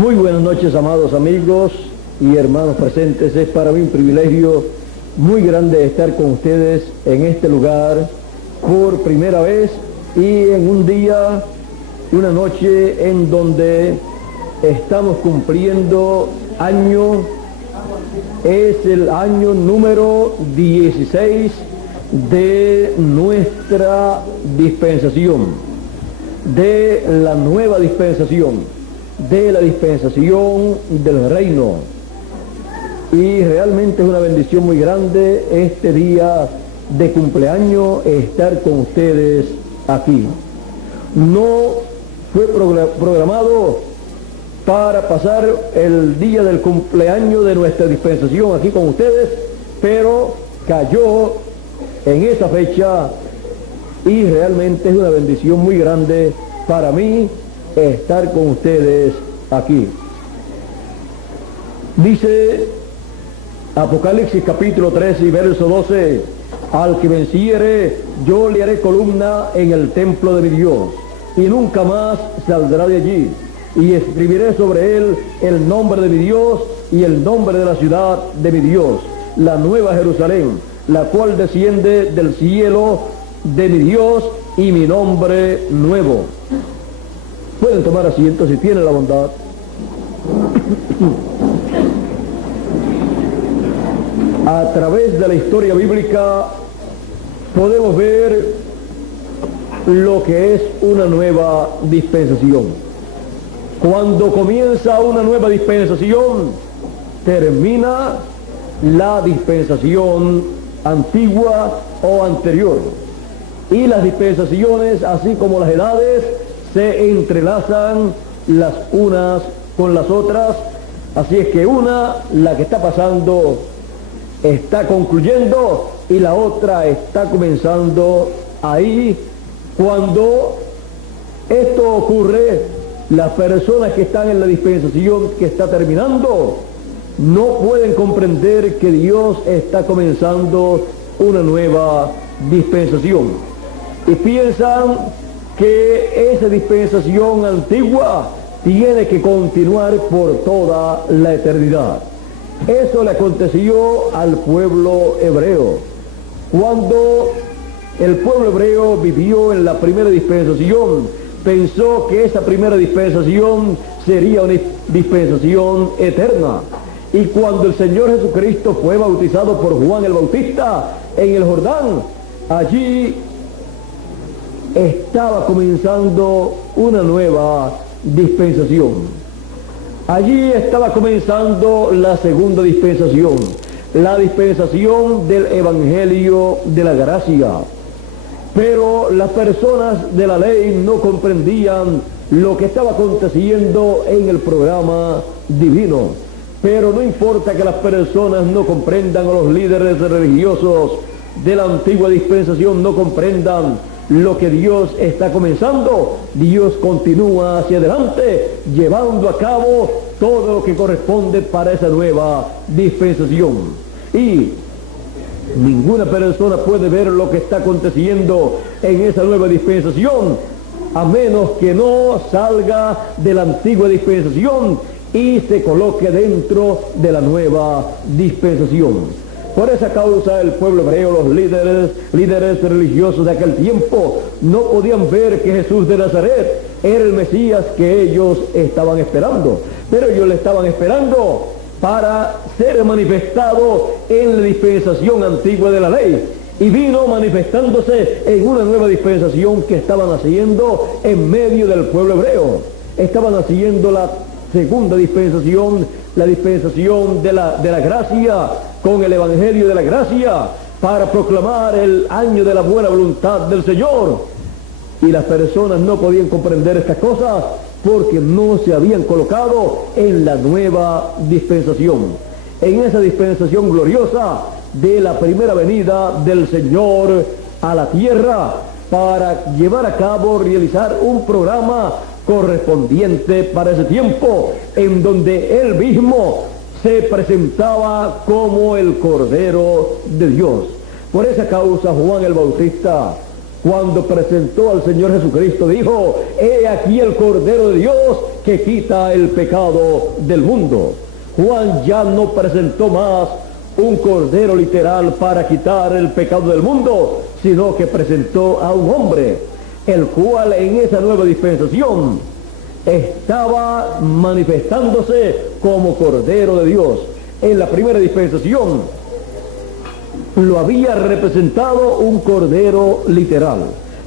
Muy buenas noches, amados amigos y hermanos presentes. Es para mí un privilegio muy grande estar con ustedes en este lugar por primera vez y en un día, una noche en donde estamos cumpliendo año. Es el año número 16 de nuestra dispensación, de la nueva dispensación, de la dispensación del reino. Y realmente es una bendición muy grande este día de cumpleaños estar con ustedes aquí. No fue programado para pasar el día del cumpleaños de nuestra dispensación aquí con ustedes, pero cayó en esa fecha y realmente es una bendición muy grande para mí estar con ustedes aquí. Dice Apocalipsis capítulo 13 y verso 12: al que venciere, yo le haré columna en el templo de mi Dios, y nunca más saldrá de allí, y escribiré sobre él el nombre de mi Dios y el nombre de la ciudad de mi Dios, la nueva Jerusalén, la cual desciende del cielo de mi Dios, y mi nombre nuevo. Pueden tomar asiento si tienen la bondad. A través de la historia bíblica podemos ver lo que es una nueva dispensación. Cuando comienza una nueva dispensación, termina la dispensación antigua o anterior. Y las dispensaciones, así como las edades, se entrelazan las unas con las otras. Así es que una, la que está pasando, está concluyendo y la otra está comenzando. Ahí, cuando esto ocurre, las personas que están en la dispensación que está terminando no pueden comprender que Dios está comenzando una nueva dispensación y piensan que esa dispensación antigua tiene que continuar por toda la eternidad. Eso le aconteció al pueblo hebreo. Cuando el pueblo hebreo vivió en la primera dispensación, pensó que esa primera dispensación sería una dispensación eterna. Y cuando el Señor Jesucristo fue bautizado por Juan el Bautista en el Jordán, allí estaba comenzando una nueva dispensación. Allí estaba comenzando la segunda dispensación, la dispensación del Evangelio de la gracia. Pero las personas de la ley no comprendían lo que estaba aconteciendo en el programa divino. Pero no importa que las personas no comprendan, o los líderes religiosos de la antigua dispensación no comprendan lo que Dios está comenzando, Dios continúa hacia adelante, llevando a cabo todo lo que corresponde para esa nueva dispensación. Y ninguna persona puede ver lo que está aconteciendo en esa nueva dispensación, a menos que no salga de la antigua dispensación y se coloque dentro de la nueva dispensación. Por esa causa el pueblo hebreo, los líderes religiosos de aquel tiempo, no podían ver que Jesús de Nazaret era el Mesías que ellos estaban esperando. Pero ellos le estaban esperando para ser manifestado en la dispensación antigua de la ley. Y vino manifestándose en una nueva dispensación que estaba naciendo en medio del pueblo hebreo. Estaba naciendo la segunda dispensación, la dispensación de la gracia, con el Evangelio de la gracia, para proclamar el año de la buena voluntad del Señor. Y las personas no podían comprender estas cosas porque no se habían colocado en la nueva dispensación, en esa dispensación gloriosa de la primera venida del Señor a la tierra, para llevar a cabo, realizar un programa correspondiente para ese tiempo, en donde Él mismo se presentaba como el Cordero de Dios. Por esa causa Juan el Bautista cuando presentó al Señor Jesucristo, dijo: he aquí el Cordero de Dios que quita el pecado del mundo. Juan ya no presentó más un cordero literal para quitar el pecado del mundo, sino que presentó a un hombre, el cual en esa nueva dispensación estaba manifestándose como Cordero de Dios. En la primera dispensación lo había representado un cordero literal,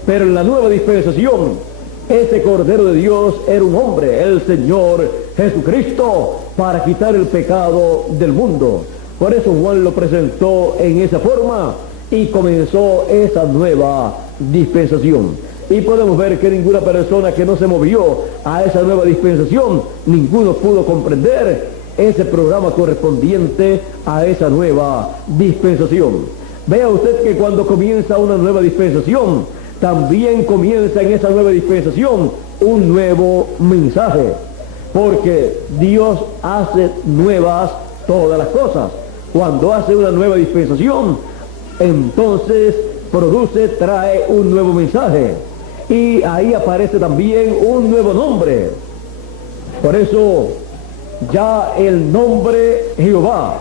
pero en la nueva dispensación ese Cordero de Dios era un hombre, el Señor Jesucristo, para quitar el pecado del mundo. Por eso Juan lo presentó en esa forma y comenzó esa nueva dispensación. Y podemos ver que ninguna persona que no se movió a esa nueva dispensación, ninguno pudo comprender ese programa correspondiente a esa nueva dispensación. Vea usted que cuando comienza una nueva dispensación, también comienza en esa nueva dispensación un nuevo mensaje, porque Dios hace nuevas todas las cosas. Cuando hace una nueva dispensación, entonces trae un nuevo mensaje, y ahí aparece también un nuevo nombre. Por eso ya el nombre Jehová,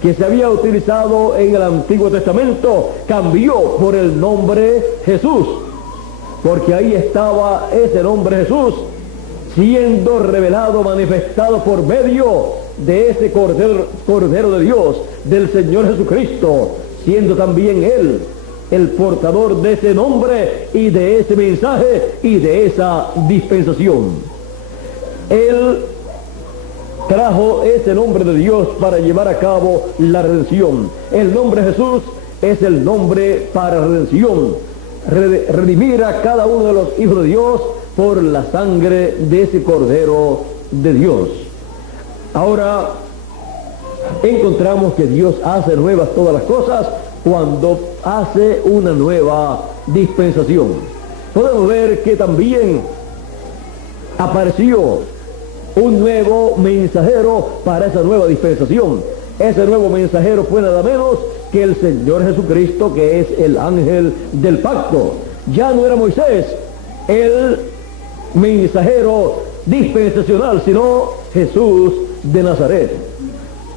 que se había utilizado en el Antiguo Testamento, cambió por el nombre Jesús, porque ahí estaba ese nombre Jesús siendo revelado, manifestado por medio de ese Cordero de Dios, del Señor Jesucristo, siendo también Él el portador de ese nombre y de ese mensaje y de esa dispensación. Él trajo ese nombre de Dios para llevar a cabo la redención. El nombre Jesús es el nombre para redención, redimir a cada uno de los hijos de Dios por la sangre de ese Cordero de Dios. Ahora encontramos que Dios hace nuevas todas las cosas cuando hace una nueva dispensación. Podemos ver que también apareció un nuevo mensajero para esa nueva dispensación. Ese nuevo mensajero fue nada menos que el Señor Jesucristo, que es el ángel del pacto. Ya no era Moisés el mensajero dispensacional, sino Jesús de Nazaret.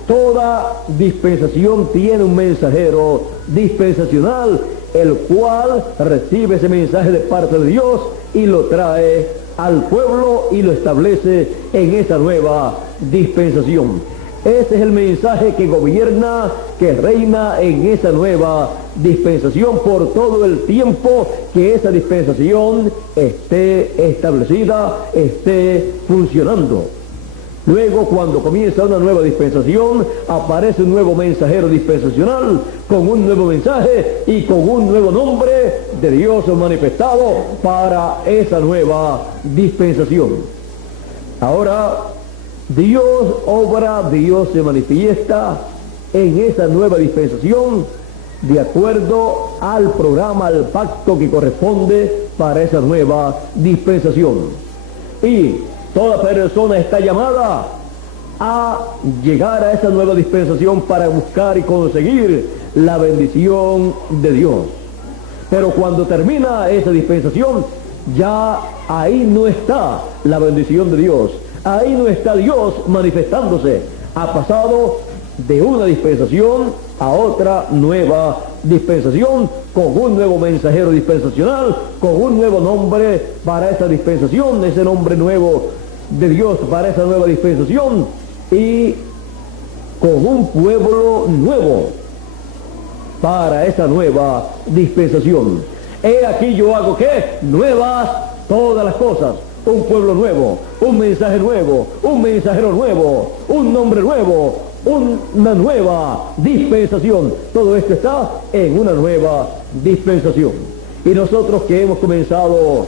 Toda dispensación tiene un mensajero dispensacional, el cual recibe ese mensaje de parte de Dios y lo trae al pueblo y lo establece en esa nueva dispensación. Ese es el mensaje que gobierna, que reina en esa nueva dispensación por todo el tiempo que esa dispensación esté establecida, esté funcionando. Luego, cuando comienza una nueva dispensación, aparece un nuevo mensajero dispensacional con un nuevo mensaje y con un nuevo nombre de Dios manifestado para esa nueva dispensación. Ahora, Dios obra, Dios se manifiesta en esa nueva dispensación de acuerdo al programa, al pacto que corresponde para esa nueva dispensación. Y toda persona está llamada a llegar a esa nueva dispensación para buscar y conseguir la bendición de Dios. Pero cuando termina esa dispensación, ya ahí no está la bendición de Dios. Ahí no está Dios manifestándose. Ha pasado de una dispensación a otra nueva dispensación, con un nuevo mensajero dispensacional, con un nuevo nombre para esa dispensación, ese nombre nuevo de Dios para esa nueva dispensación, y con un pueblo nuevo para esa nueva dispensación. He aquí yo hago ¿qué? Nuevas todas las cosas. Un pueblo nuevo, un mensaje nuevo, un mensajero nuevo, un nombre nuevo, una nueva dispensación. Todo esto está en una nueva dispensación. Y nosotros que hemos comenzado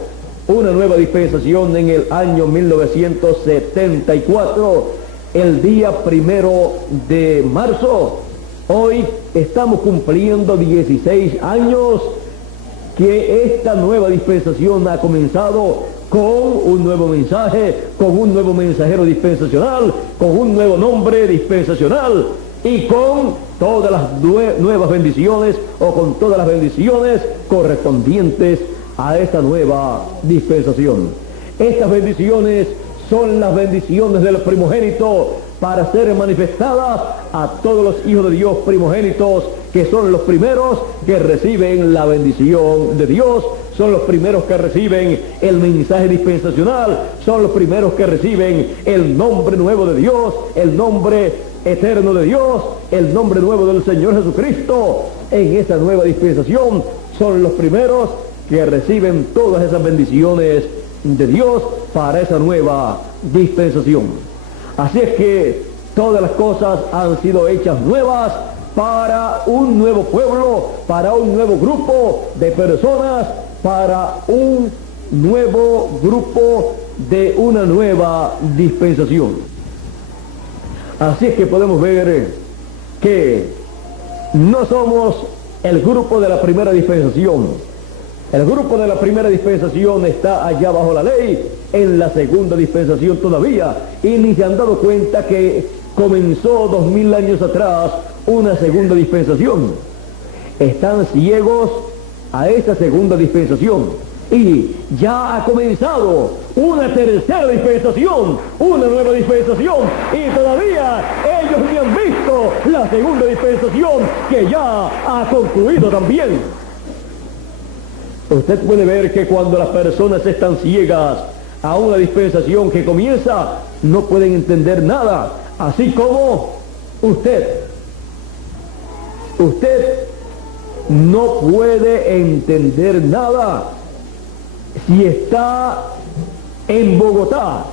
una nueva dispensación en el año 1974, el día 1 de marzo, hoy estamos cumpliendo 16 años que esta nueva dispensación ha comenzado con un nuevo mensaje, con un nuevo mensajero dispensacional, con un nuevo nombre dispensacional y con todas las nuevas bendiciones o con todas las bendiciones correspondientes a esta nueva dispensación. Estas bendiciones son las bendiciones del primogénito para ser manifestadas a todos los hijos de Dios primogénitos, que son los primeros que reciben la bendición de Dios, son los primeros que reciben el mensaje dispensacional, son los primeros que reciben el nombre nuevo de Dios, el nombre eterno de Dios, el nombre nuevo del Señor Jesucristo. En esta nueva dispensación son los primeros que reciben todas esas bendiciones de Dios para esa nueva dispensación. Así es que todas las cosas han sido hechas nuevas para un nuevo pueblo, para un nuevo grupo de personas, para un nuevo grupo de una nueva dispensación. Así es que podemos ver que no somos el grupo de la primera dispensación. El grupo de la primera dispensación está allá bajo la ley, en la segunda dispensación todavía, y ni se han dado cuenta que comenzó 2000 años atrás una segunda dispensación. Están ciegos a esta segunda dispensación, y ya ha comenzado una tercera dispensación, una nueva dispensación, y todavía ellos ni han visto la segunda dispensación que ya ha concluido también. Usted puede ver que cuando las personas están ciegas a una dispensación que comienza, no pueden entender nada, así como usted no puede entender nada si está en Bogotá.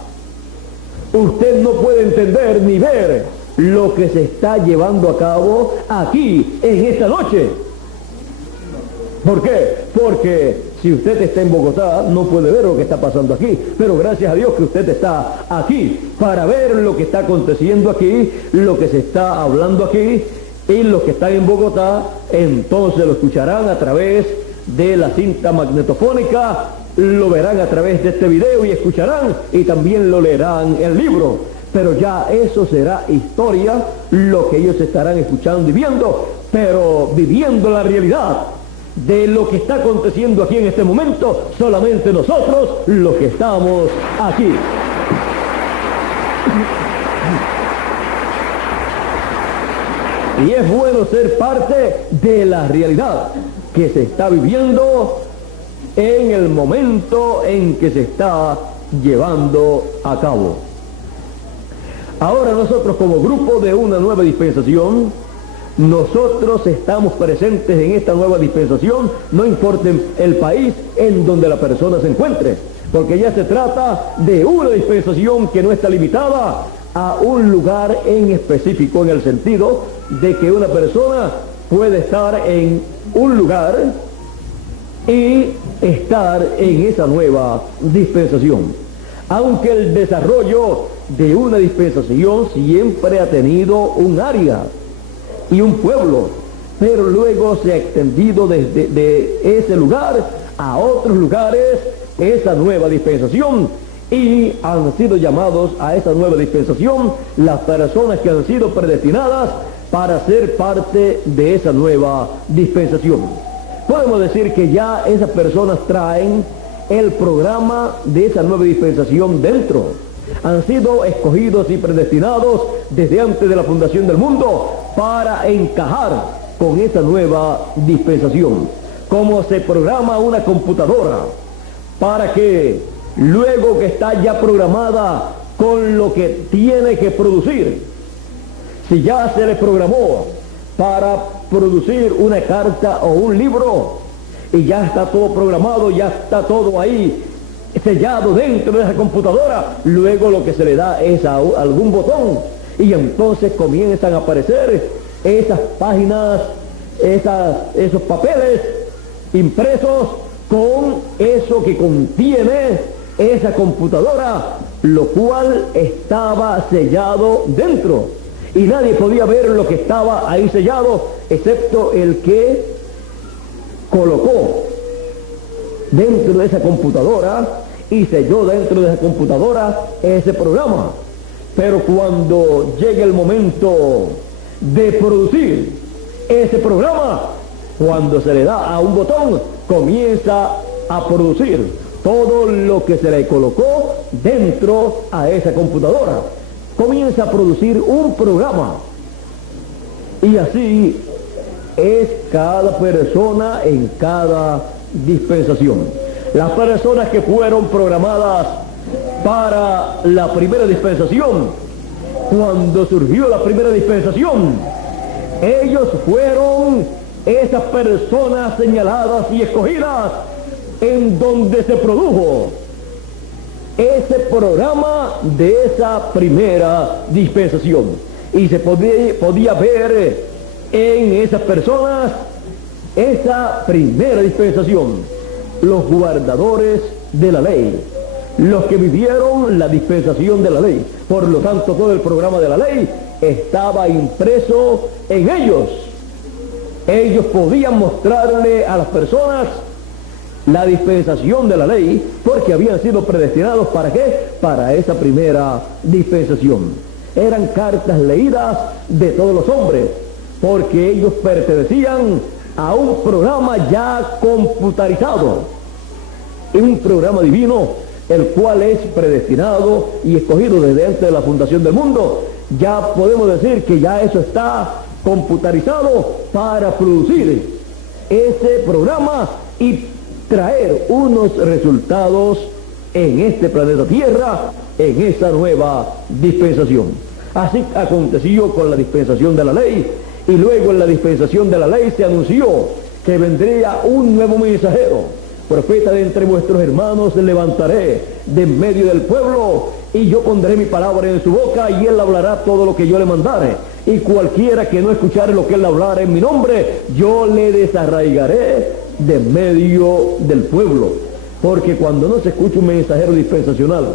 Usted no puede entender ni ver lo que se está llevando a cabo aquí en esta noche. ¿Por qué? Porque si usted está en Bogotá no puede ver lo que está pasando aquí, pero gracias a Dios que usted está aquí para ver lo que está aconteciendo aquí, lo que se está hablando aquí, y los que están en Bogotá entonces lo escucharán a través de la cinta magnetofónica, lo verán a través de este video y escucharán, y también lo leerán el libro. Pero ya eso será historia, lo que ellos estarán escuchando y viendo, pero viviendo la realidad de lo que está aconteciendo aquí en este momento, solamente nosotros los que estamos aquí. Y es bueno ser parte de la realidad que se está viviendo en el momento en que se está llevando a cabo. Ahora nosotros, como grupo de una nueva dispensación, nosotros estamos presentes en esta nueva dispensación, no importa el país en donde la persona se encuentre, porque ya se trata de una dispensación que no está limitada a un lugar en específico, en el sentido de que una persona puede estar en un lugar y estar en esa nueva dispensación. Aunque el desarrollo de una dispensación siempre ha tenido un área y un pueblo, pero luego se ha extendido de ese lugar a otros lugares esa nueva dispensación, y han sido llamados a esa nueva dispensación las personas que han sido predestinadas para ser parte de esa nueva dispensación. Podemos decir que ya esas personas traen el programa de esa nueva dispensación dentro. Han sido escogidos y predestinados desde antes de la fundación del mundo para encajar con esa nueva dispensación. Como se programa una computadora para que luego que está ya programada con lo que tiene que producir, si ya se le programó para producir una carta o un libro y ya está todo programado, ya está todo ahí sellado dentro de esa computadora, luego lo que se le da es algún botón y entonces comienzan a aparecer esas páginas, esos papeles impresos con eso que contiene esa computadora, lo cual estaba sellado dentro, y nadie podía ver lo que estaba ahí sellado excepto el que colocó dentro de esa computadora y selló dentro de esa computadora ese programa. Pero cuando llegue el momento de producir ese programa, cuando se le da a un botón, comienza a producir todo lo que se le colocó dentro a esa computadora. Comienza a producir un programa. Y así es cada persona en cada dispensación. Las personas que fueron programadas para la primera dispensación, cuando surgió la primera dispensación, ellos fueron esas personas señaladas y escogidas en donde se produjo ese programa de esa primera dispensación. Y se podía ver en esas personas esa primera dispensación, los guardadores de la ley, los que vivieron la dispensación de la ley. Por lo tanto, todo el programa de la ley estaba impreso en ellos. Ellos podían mostrarle a las personas la dispensación de la ley, porque habían sido predestinados ¿para qué? Para esa primera dispensación. Eran cartas leídas de todos los hombres, porque ellos pertenecían a un programa ya computarizado, un programa divino, el cual es predestinado y escogido desde antes de la fundación del mundo. Ya podemos decir que ya eso está computarizado para producir ese programa y traer unos resultados en este planeta Tierra, en esta nueva dispensación. Así aconteció con la dispensación de la ley, y luego en la dispensación de la ley se anunció que vendría un nuevo mensajero. Profeta de entre vuestros hermanos levantaré de en medio del pueblo, y yo pondré mi palabra en su boca, y él hablará todo lo que yo le mandare. Y cualquiera que no escuchare lo que él hablara en mi nombre, yo le desarraigaré de en medio del pueblo. Porque cuando no se escucha un mensajero dispensacional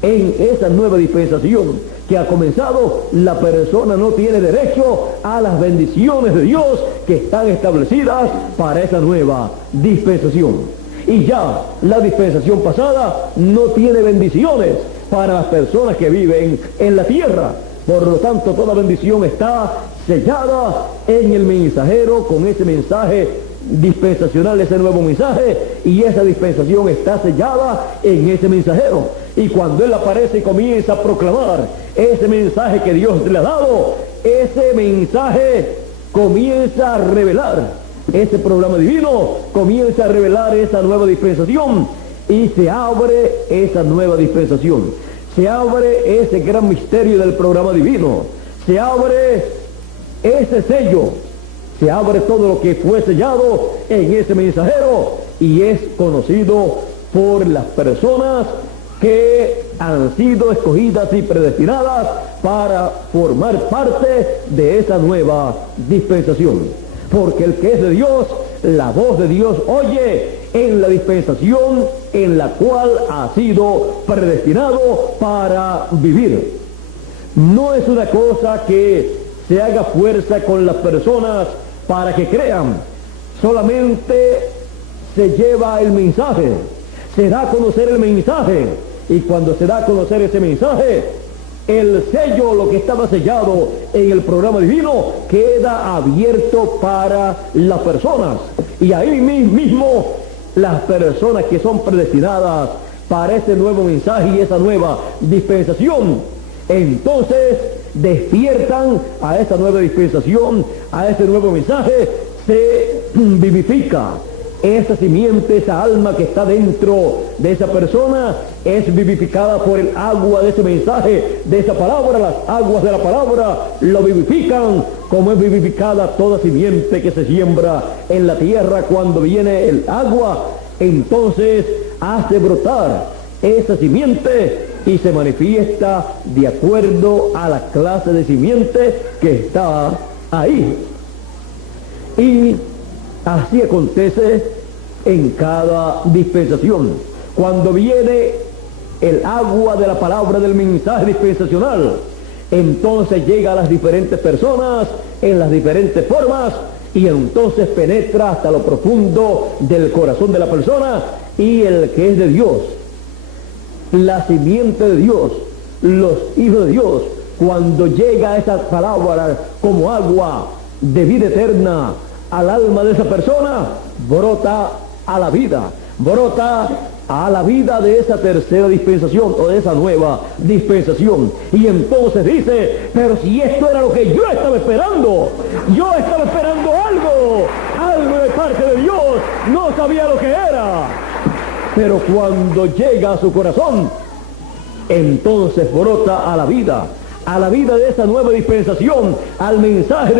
en esa nueva dispensación que ha comenzado, la persona no tiene derecho a las bendiciones de Dios que están establecidas para esa nueva dispensación. Y ya la dispensación pasada no tiene bendiciones para las personas que viven en la tierra. Por lo tanto, toda bendición está sellada en el mensajero, con ese mensaje dispensacional, ese nuevo mensaje, y esa dispensación está sellada en ese mensajero. Y cuando él aparece y comienza a proclamar ese mensaje que Dios le ha dado, ese mensaje comienza a revelar, ese programa divino comienza a revelar esa nueva dispensación, y se abre esa nueva dispensación, se abre ese gran misterio del programa divino, se abre ese sello, se abre todo lo que fue sellado en ese mensajero, y es conocido por las personas que han sido escogidas y predestinadas para formar parte de esa nueva dispensación. Porque el que es de Dios, la voz de Dios oye en la dispensación en la cual ha sido predestinado para vivir. No es una cosa que se haga fuerza con las personas para que crean. Solamente se lleva el mensaje, se da a conocer el mensaje, y cuando se da a conocer ese mensaje, el sello, lo que estaba sellado en el programa divino, queda abierto para las personas. Y ahí mismo las personas que son predestinadas para ese nuevo mensaje y esa nueva dispensación, entonces despiertan a esa nueva dispensación, a ese nuevo mensaje, se vivifica. Esa simiente, esa alma que está dentro de esa persona, es vivificada por el agua de ese mensaje, de esa palabra. Las aguas de la palabra lo vivifican, como es vivificada toda simiente que se siembra en la tierra. Cuando viene el agua, entonces hace brotar esa simiente y se manifiesta de acuerdo a la clase de simiente que está ahí. Y así acontece en cada dispensación. Cuando viene el agua de la palabra del mensaje dispensacional, entonces llega a las diferentes personas en las diferentes formas, y entonces penetra hasta lo profundo del corazón de la persona, y el que es de Dios, la simiente de Dios, los hijos de Dios, cuando llega esa palabra como agua de vida eterna al alma de esa persona, brota a la vida, brota a la vida de esa tercera dispensación o de esa nueva dispensación. Y entonces dice, pero si esto era lo que yo estaba esperando algo de parte de Dios, no sabía lo que era. Pero cuando llega a su corazón, entonces brota a la vida de esa nueva dispensación, al mensaje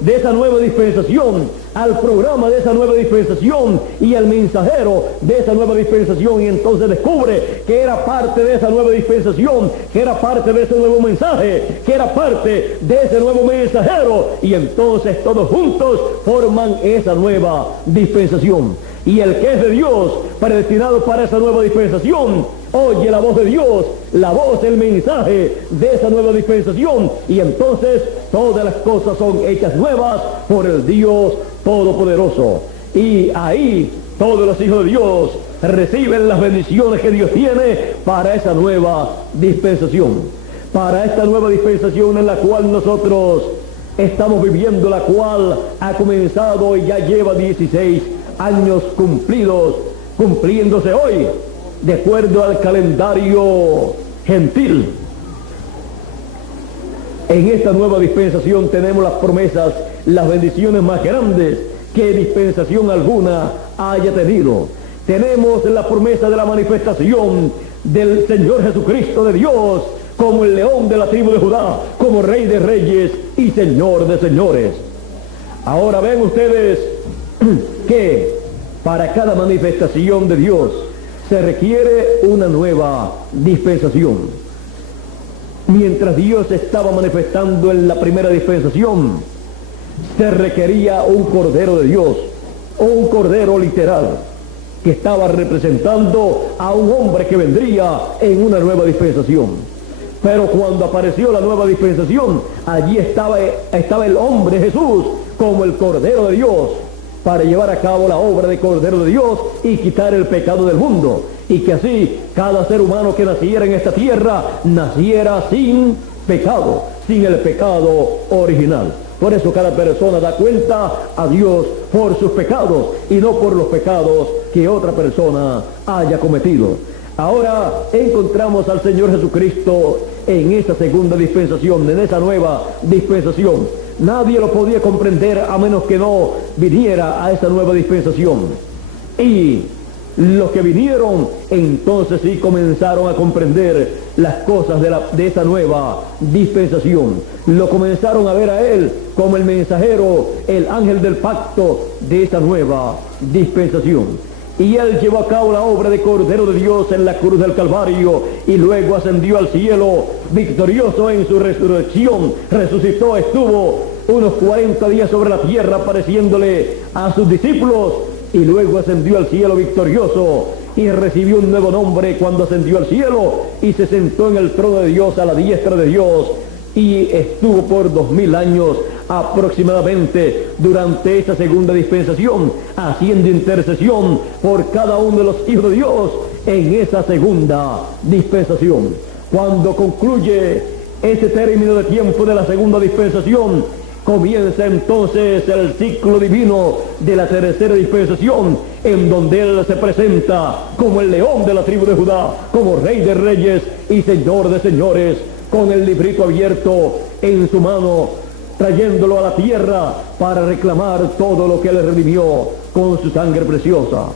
de esa nueva dispensación, al programa de esa nueva dispensación y al mensajero de esa nueva dispensación. Y entonces descubre que era parte de esa nueva dispensación, que era parte de ese nuevo mensaje, que era parte de ese nuevo mensajero, y entonces todos juntos forman esa nueva dispensación. Y el que es de Dios, predestinado para esa nueva dispensación, oye la voz de Dios, la voz, el mensaje de esa nueva dispensación, y entonces todas las cosas son hechas nuevas por el Dios Todopoderoso. Y ahí todos los hijos de Dios reciben las bendiciones que Dios tiene para esa nueva dispensación, para esta nueva dispensación en la cual nosotros estamos viviendo, la cual ha comenzado y ya lleva 16 años cumpliéndose hoy, de acuerdo al calendario gentil. En esta nueva dispensación tenemos las promesas, las bendiciones más grandes que dispensación alguna haya tenido. Tenemos la promesa de la manifestación del Señor Jesucristo de Dios como el león de la tribu de Judá, como Rey de reyes y Señor de señores. Ahora ven ustedes que para cada manifestación de Dios se requiere una nueva dispensación. Mientras Dios estaba manifestando en la primera dispensación, se requería un cordero de Dios, o un cordero literal, que estaba representando a un hombre que vendría en una nueva dispensación. Pero cuando apareció la nueva dispensación, allí estaba el hombre Jesús como el cordero de Dios, para llevar a cabo la obra de Cordero de Dios y quitar el pecado del mundo, y que así cada ser humano que naciera en esta tierra naciera sin pecado, sin el pecado original. Por eso cada persona da cuenta a Dios por sus pecados y no por los pecados que otra persona haya cometido. Ahora encontramos al Señor Jesucristo en esa segunda dispensación, en esa nueva dispensación. Nadie lo podía comprender a menos que no viniera a esa nueva dispensación. Y los que vinieron, entonces sí comenzaron a comprender las cosas de esa nueva dispensación. Lo comenzaron a ver a Él como el mensajero, el ángel del pacto de esa nueva dispensación. Y Él llevó a cabo la obra de Cordero de Dios en la cruz del Calvario, y luego ascendió al cielo victorioso en su resurrección. Resucitó, estuvo unos 40 días sobre la tierra apareciéndole a sus discípulos, y luego ascendió al cielo victorioso y recibió un nuevo nombre cuando ascendió al cielo y se sentó en el trono de Dios a la diestra de Dios, y estuvo por 2000 años aproximadamente durante esta segunda dispensación haciendo intercesión por cada uno de los hijos de Dios en esa segunda dispensación. Cuando concluye ese término de tiempo de la segunda dispensación, comienza entonces el ciclo divino de la tercera dispensación, en donde Él se presenta como el león de la tribu de Judá, como Rey de reyes y Señor de señores, con el librito abierto en su mano, trayéndolo a la tierra para reclamar todo lo que Él redimió con su sangre preciosa.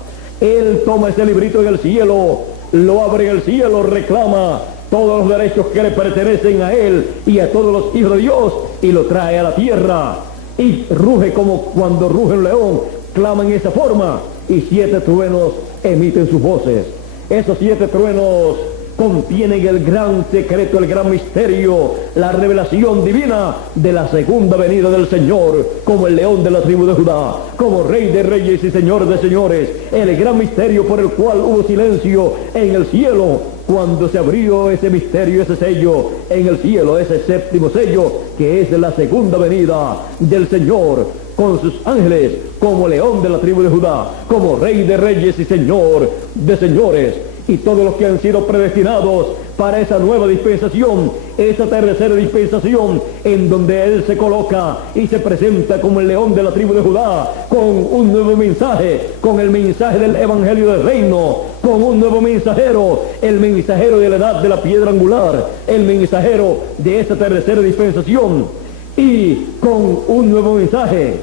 Él toma ese librito en el cielo, lo abre en el cielo, reclama todos los derechos que le pertenecen a Él y a todos los hijos de Dios, y lo trae a la tierra, y ruge como cuando ruge un león, clama en esa forma, y 7 truenos emiten sus voces. Esos 7 truenos contienen el gran secreto, el gran misterio, la revelación divina de la segunda venida del Señor, como el león de la tribu de Judá, como Rey de reyes y Señor de señores, el gran misterio por el cual hubo silencio en el cielo, cuando se abrió ese misterio, ese sello en el cielo, ese séptimo sello, que es la segunda venida del Señor, con sus ángeles, como león de la tribu de Judá, como Rey de reyes y Señor de señores. Y todos los que han sido predestinados para esa nueva dispensación, esa tercera dispensación, en donde Él se coloca y se presenta como el león de la tribu de Judá, con un nuevo mensaje, con el mensaje del evangelio del reino, con un nuevo mensajero, el mensajero de la edad de la piedra angular, el mensajero de esta tercera dispensación, y con un nuevo mensaje,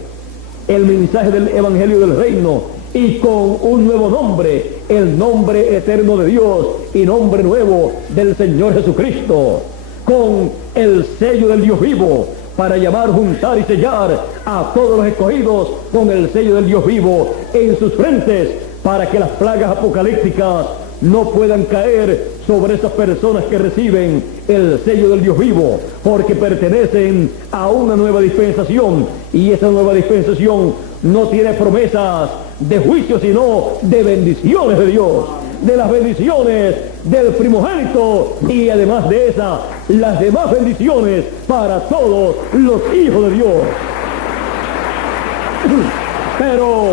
el mensaje del evangelio del reino, y con un nuevo nombre, el nombre eterno de Dios y nombre nuevo del Señor Jesucristo, con el sello del Dios vivo, para llamar, juntar y sellar a todos los escogidos con el sello del Dios vivo en sus frentes, para que las plagas apocalípticas no puedan caer sobre esas personas que reciben el sello del Dios vivo, porque pertenecen a una nueva dispensación, y esa nueva dispensación no tiene promesas de juicio, sino de bendiciones de Dios, de las bendiciones del primogénito, y además de esas, las demás bendiciones para todos los hijos de Dios. Pero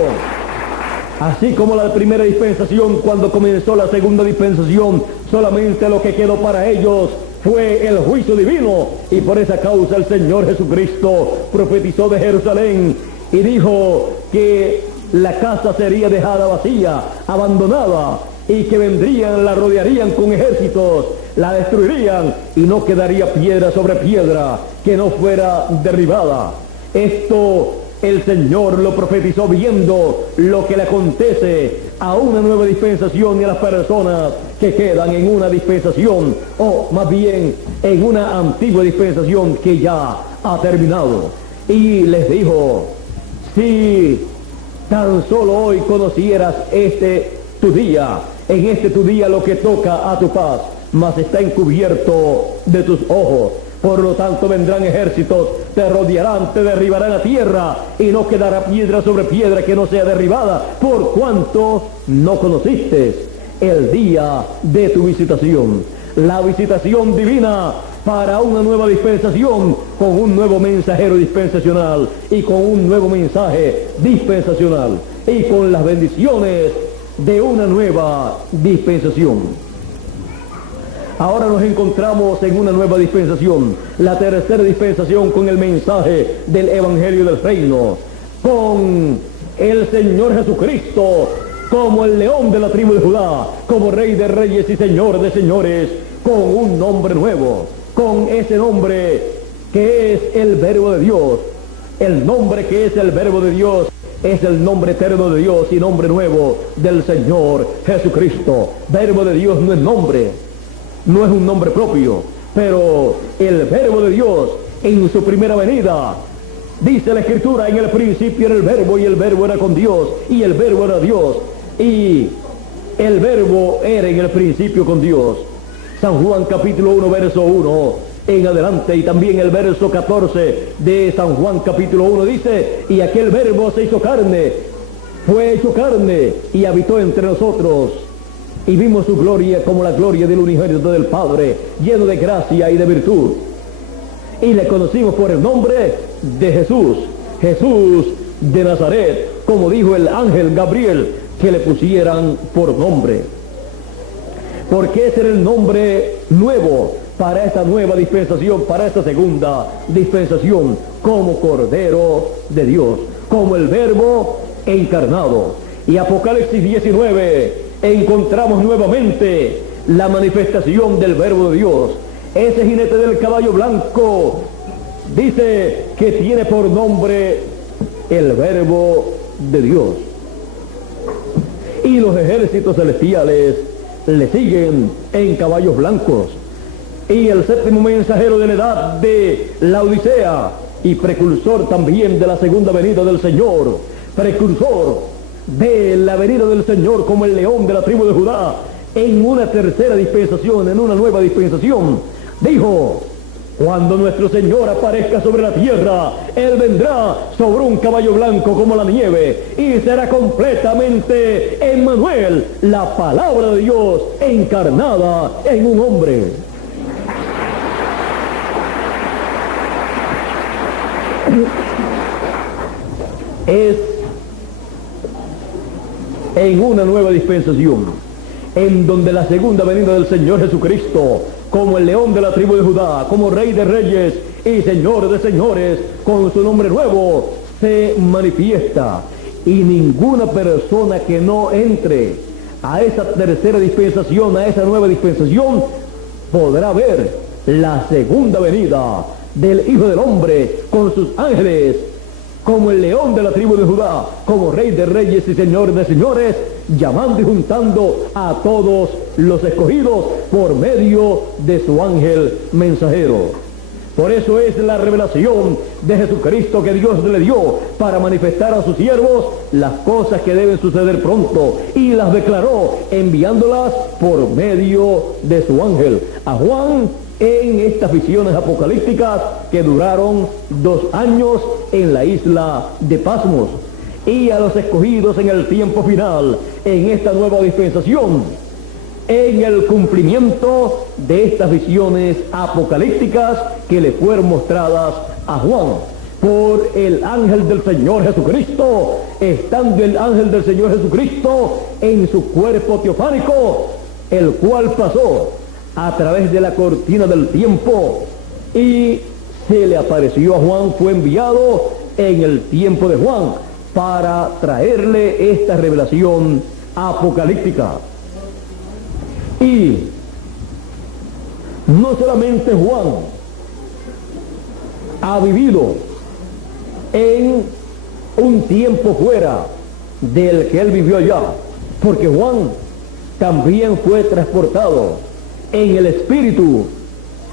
así como la primera dispensación, cuando comenzó la segunda dispensación, solamente lo que quedó para ellos fue el juicio divino, y por esa causa el Señor Jesucristo profetizó de Jerusalén y dijo que la casa sería dejada vacía, abandonada, y que vendrían, la rodearían con ejércitos, la destruirían, y no quedaría piedra sobre piedra que no fuera derribada. Esto el Señor lo profetizó viendo lo que le acontece a una nueva dispensación y a las personas que quedan en una dispensación, o más bien en una antigua dispensación que ya ha terminado. Y les dijo: si tan solo hoy conocieras tu día, en este tu día lo que toca a tu paz, mas está encubierto de tus ojos. Por lo tanto vendrán ejércitos, te rodearán, te derribarán a tierra, y no quedará piedra sobre piedra que no sea derribada, por cuanto no conociste el día de tu visitación. La visitación divina para una nueva dispensación, con un nuevo mensajero dispensacional, y con un nuevo mensaje dispensacional, y con las bendiciones de una nueva dispensación. Ahora nos encontramos en una nueva dispensación, la tercera dispensación, con el mensaje del evangelio del reino, con el Señor Jesucristo como el león de la tribu de Judá, como Rey de reyes y Señor de señores, con un nombre nuevo, con ese nombre que es el Verbo de Dios. El nombre que es el Verbo de Dios es el nombre eterno de Dios y nombre nuevo del Señor Jesucristo. Verbo de Dios no es nombre, no es un nombre propio, pero el Verbo de Dios en su primera venida, dice la Escritura: en el principio era el Verbo, y el Verbo era con Dios, y el Verbo era Dios, y el Verbo era en el principio con Dios. San Juan capítulo 1 verso 1 en adelante, y también el verso 14 de San Juan capítulo 1 dice: y aquel Verbo se hizo carne, fue hecho carne, y habitó entre nosotros, y vimos su gloria como la gloria del unigénito del Padre, lleno de gracia y de virtud. Y le conocimos por el nombre de Jesús, Jesús de Nazaret, como dijo el ángel Gabriel que le pusieran por nombre. Porque ese era el nombre nuevo para esta nueva dispensación, para esta segunda dispensación, como Cordero de Dios, como el Verbo encarnado. Y Apocalipsis 19 encontramos nuevamente la manifestación del Verbo de Dios. Ese jinete del caballo blanco dice que tiene por nombre el Verbo de Dios, y los ejércitos celestiales le siguen en caballos blancos. Y el séptimo mensajero de la edad de la Odisea, y precursor también de la segunda venida del Señor, precursor de la venida del Señor como el león de la tribu de Judá, en una tercera dispensación, en una nueva dispensación, dijo: cuando nuestro Señor aparezca sobre la tierra, Él vendrá sobre un caballo blanco como la nieve, y será completamente Emmanuel, la palabra de Dios encarnada en un hombre. Es en una nueva dispensación, en donde la segunda venida del Señor Jesucristo, como el león de la tribu de Judá, como Rey de reyes y Señor de señores, con su nombre nuevo, se manifiesta. Y ninguna persona que no entre a esa tercera dispensación, a esa nueva dispensación, podrá ver la segunda venida del Hijo del Hombre con sus ángeles, como el león de la tribu de Judá, como Rey de reyes y Señor de señores, llamando y juntando a todos los escogidos por medio de su ángel mensajero. Por eso es la revelación de Jesucristo que Dios le dio para manifestar a sus siervos las cosas que deben suceder pronto, y las declaró enviándolas por medio de su ángel a Juan en estas visiones apocalípticas que duraron 2 años en la isla de Pasmos, y a los escogidos en el tiempo final, en esta nueva dispensación, en el cumplimiento de estas visiones apocalípticas que le fueron mostradas a Juan por el ángel del Señor Jesucristo, estando el ángel del Señor Jesucristo en su cuerpo teofánico, el cual pasó a través de la cortina del tiempo y se le apareció a Juan, fue enviado en el tiempo de Juan para traerle esta revelación apocalíptica. Y no solamente Juan ha vivido en un tiempo fuera del que él vivió allá, porque Juan también fue transportado en el Espíritu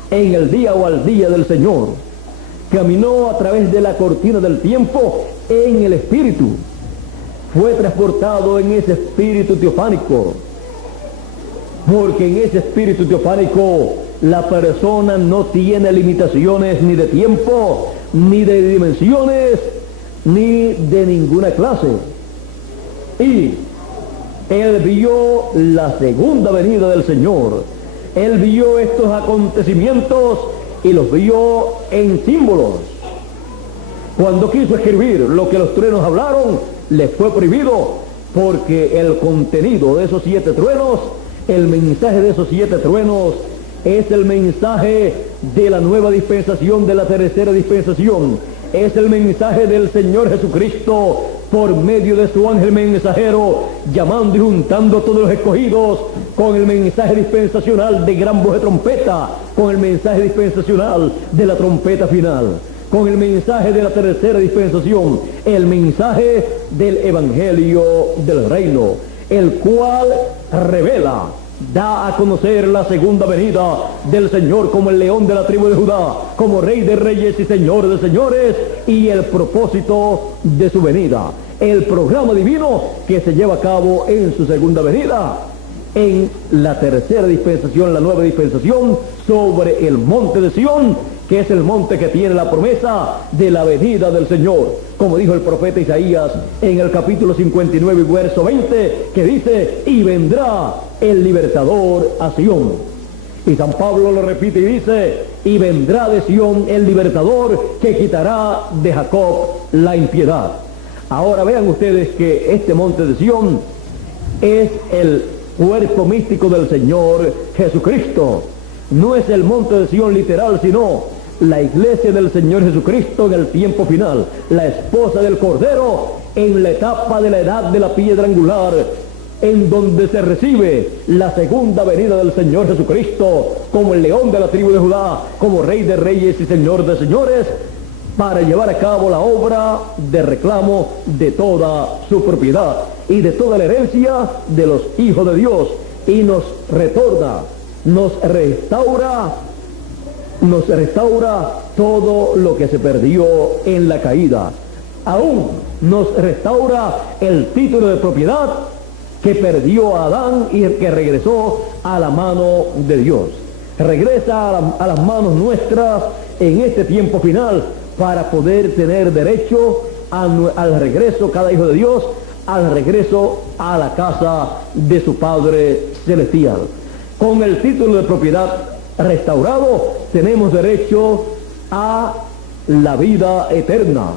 en el día o al día del Señor. Caminó a través de la cortina del tiempo en el Espíritu. Fue transportado en ese Espíritu teofánico, porque en ese Espíritu teofánico la persona no tiene limitaciones ni de tiempo, ni de dimensiones, ni de ninguna clase. Y él vio la segunda venida del Señor. Él vio estos acontecimientos y los vio en símbolos. Cuando quiso escribir lo que los truenos hablaron, le fue prohibido, porque el contenido de esos 7 truenos, el mensaje de esos 7 truenos, es el mensaje de la nueva dispensación, de la tercera dispensación. Es el mensaje del Señor Jesucristo por medio de su ángel mensajero, llamando y juntando a todos los escogidos con el mensaje dispensacional de gran voz de trompeta, con el mensaje dispensacional de la trompeta final, con el mensaje de la tercera dispensación, el mensaje del Evangelio del Reino, el cual revela, da a conocer la segunda venida del Señor como el león de la tribu de Judá, como Rey de reyes y Señor de señores, y el propósito de su venida, el programa divino que se lleva a cabo en su segunda venida, en la tercera dispensación, la nueva dispensación, sobre el monte de Sión, que es el monte que tiene la promesa de la venida del Señor, como dijo el profeta Isaías en el capítulo 59 y verso 20, que dice: y vendrá el libertador a Sión. Y San Pablo lo repite y dice: y vendrá de Sión el libertador que quitará de Jacob la impiedad. Ahora vean ustedes que este monte de Sión es el cuerpo místico del Señor Jesucristo. No es el monte de Sión literal, sino la iglesia del Señor Jesucristo en el tiempo final, la esposa del Cordero en la etapa de la edad de la piedra angular, en donde se recibe la segunda venida del Señor Jesucristo como el león de la tribu de Judá, como Rey de reyes y Señor de señores, para llevar a cabo la obra de reclamo de toda su propiedad y de toda la herencia de los hijos de Dios, y nos retorna, nos restaura todo lo que se perdió en la caída. Aún nos restaura el título de propiedad que perdió a Adán y que regresó a la mano de Dios. Regresa a las manos nuestras en este tiempo final, para poder tener derecho al regreso, cada hijo de Dios, al regreso a la casa de su Padre Celestial. Con el título de propiedad restaurado, tenemos derecho a la vida eterna.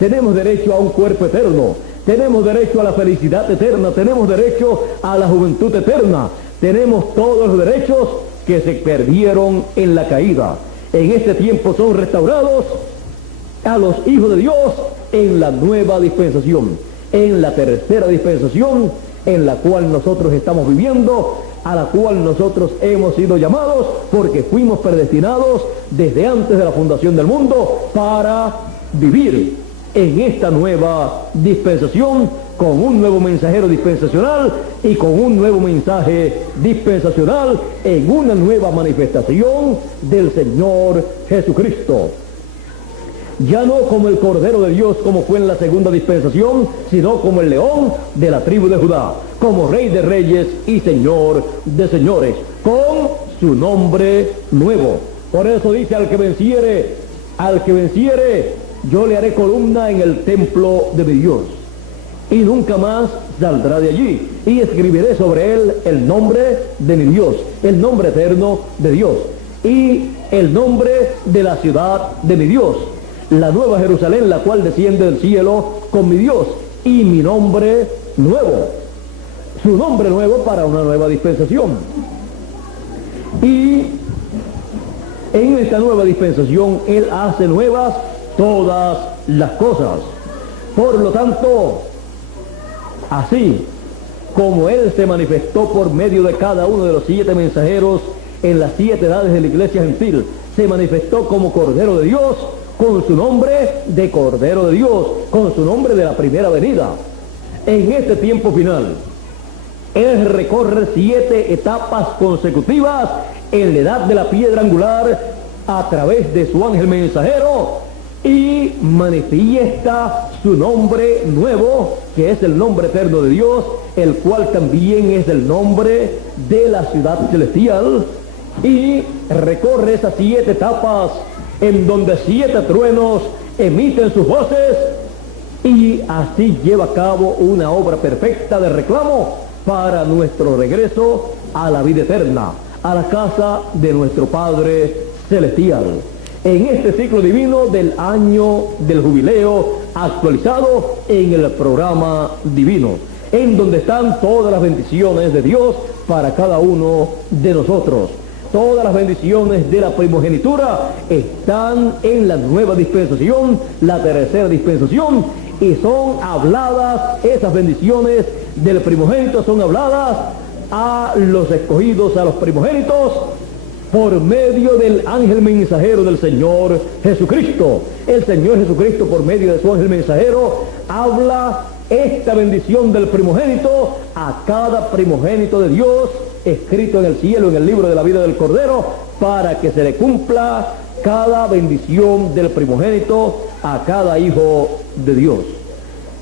Tenemos derecho a un cuerpo eterno. tenemos derecho a la felicidad eterna, tenemos derecho a la juventud eterna, tenemos todos los derechos que se perdieron en la caída. En este tiempo son restaurados a los hijos de Dios en la nueva dispensación, en la tercera dispensación en la cual nosotros estamos viviendo, a la cual nosotros hemos sido llamados porque fuimos predestinados desde antes de la fundación del mundo para vivir en esta nueva dispensación con un nuevo mensajero dispensacional y con un nuevo mensaje dispensacional en una nueva manifestación del Señor Jesucristo. Ya no como el Cordero de Dios como fue en la segunda dispensación, sino como el León de la tribu de Judá, como Rey de Reyes y Señor de Señores, con su nombre nuevo. Por eso dice: al que venciere, yo le haré columna en el templo de mi Dios, y nunca más saldrá de allí, y escribiré sobre él el nombre de mi Dios, el nombre eterno de Dios, y el nombre de la ciudad de mi Dios, la nueva Jerusalén, la cual desciende del cielo con mi Dios, y mi nombre nuevo, su nombre nuevo para una nueva dispensación. Y en esta nueva dispensación Él hace nuevas todas las cosas. Por lo tanto, así como Él se manifestó por medio de cada uno de los 7 mensajeros en las 7 edades de la iglesia gentil, se manifestó como Cordero de Dios, con su nombre de Cordero de Dios, con su nombre de la primera venida. En este tiempo final, Él recorre 7 etapas consecutivas en la edad de la piedra angular a través de su ángel mensajero y manifiesta su nombre nuevo, que es el nombre eterno de Dios, el cual también es el nombre de la ciudad celestial, y recorre esas 7 etapas en donde 7 truenos emiten sus voces, y así lleva a cabo una obra perfecta de reclamo para nuestro regreso a la vida eterna, a la casa de nuestro Padre Celestial. En este ciclo divino del año del jubileo actualizado en el programa divino, en donde están todas las bendiciones de Dios para cada uno de nosotros. Todas las bendiciones de la primogenitura están en la nueva dispensación, la tercera dispensación, y son habladas, esas bendiciones del primogénito son habladas a los escogidos, a los primogénitos, por medio del ángel mensajero del Señor Jesucristo. El Señor Jesucristo, por medio de su ángel mensajero, habla esta bendición del primogénito a cada primogénito de Dios, escrito en el cielo, en el libro de la vida del Cordero, para que se le cumpla cada bendición del primogénito a cada hijo de Dios.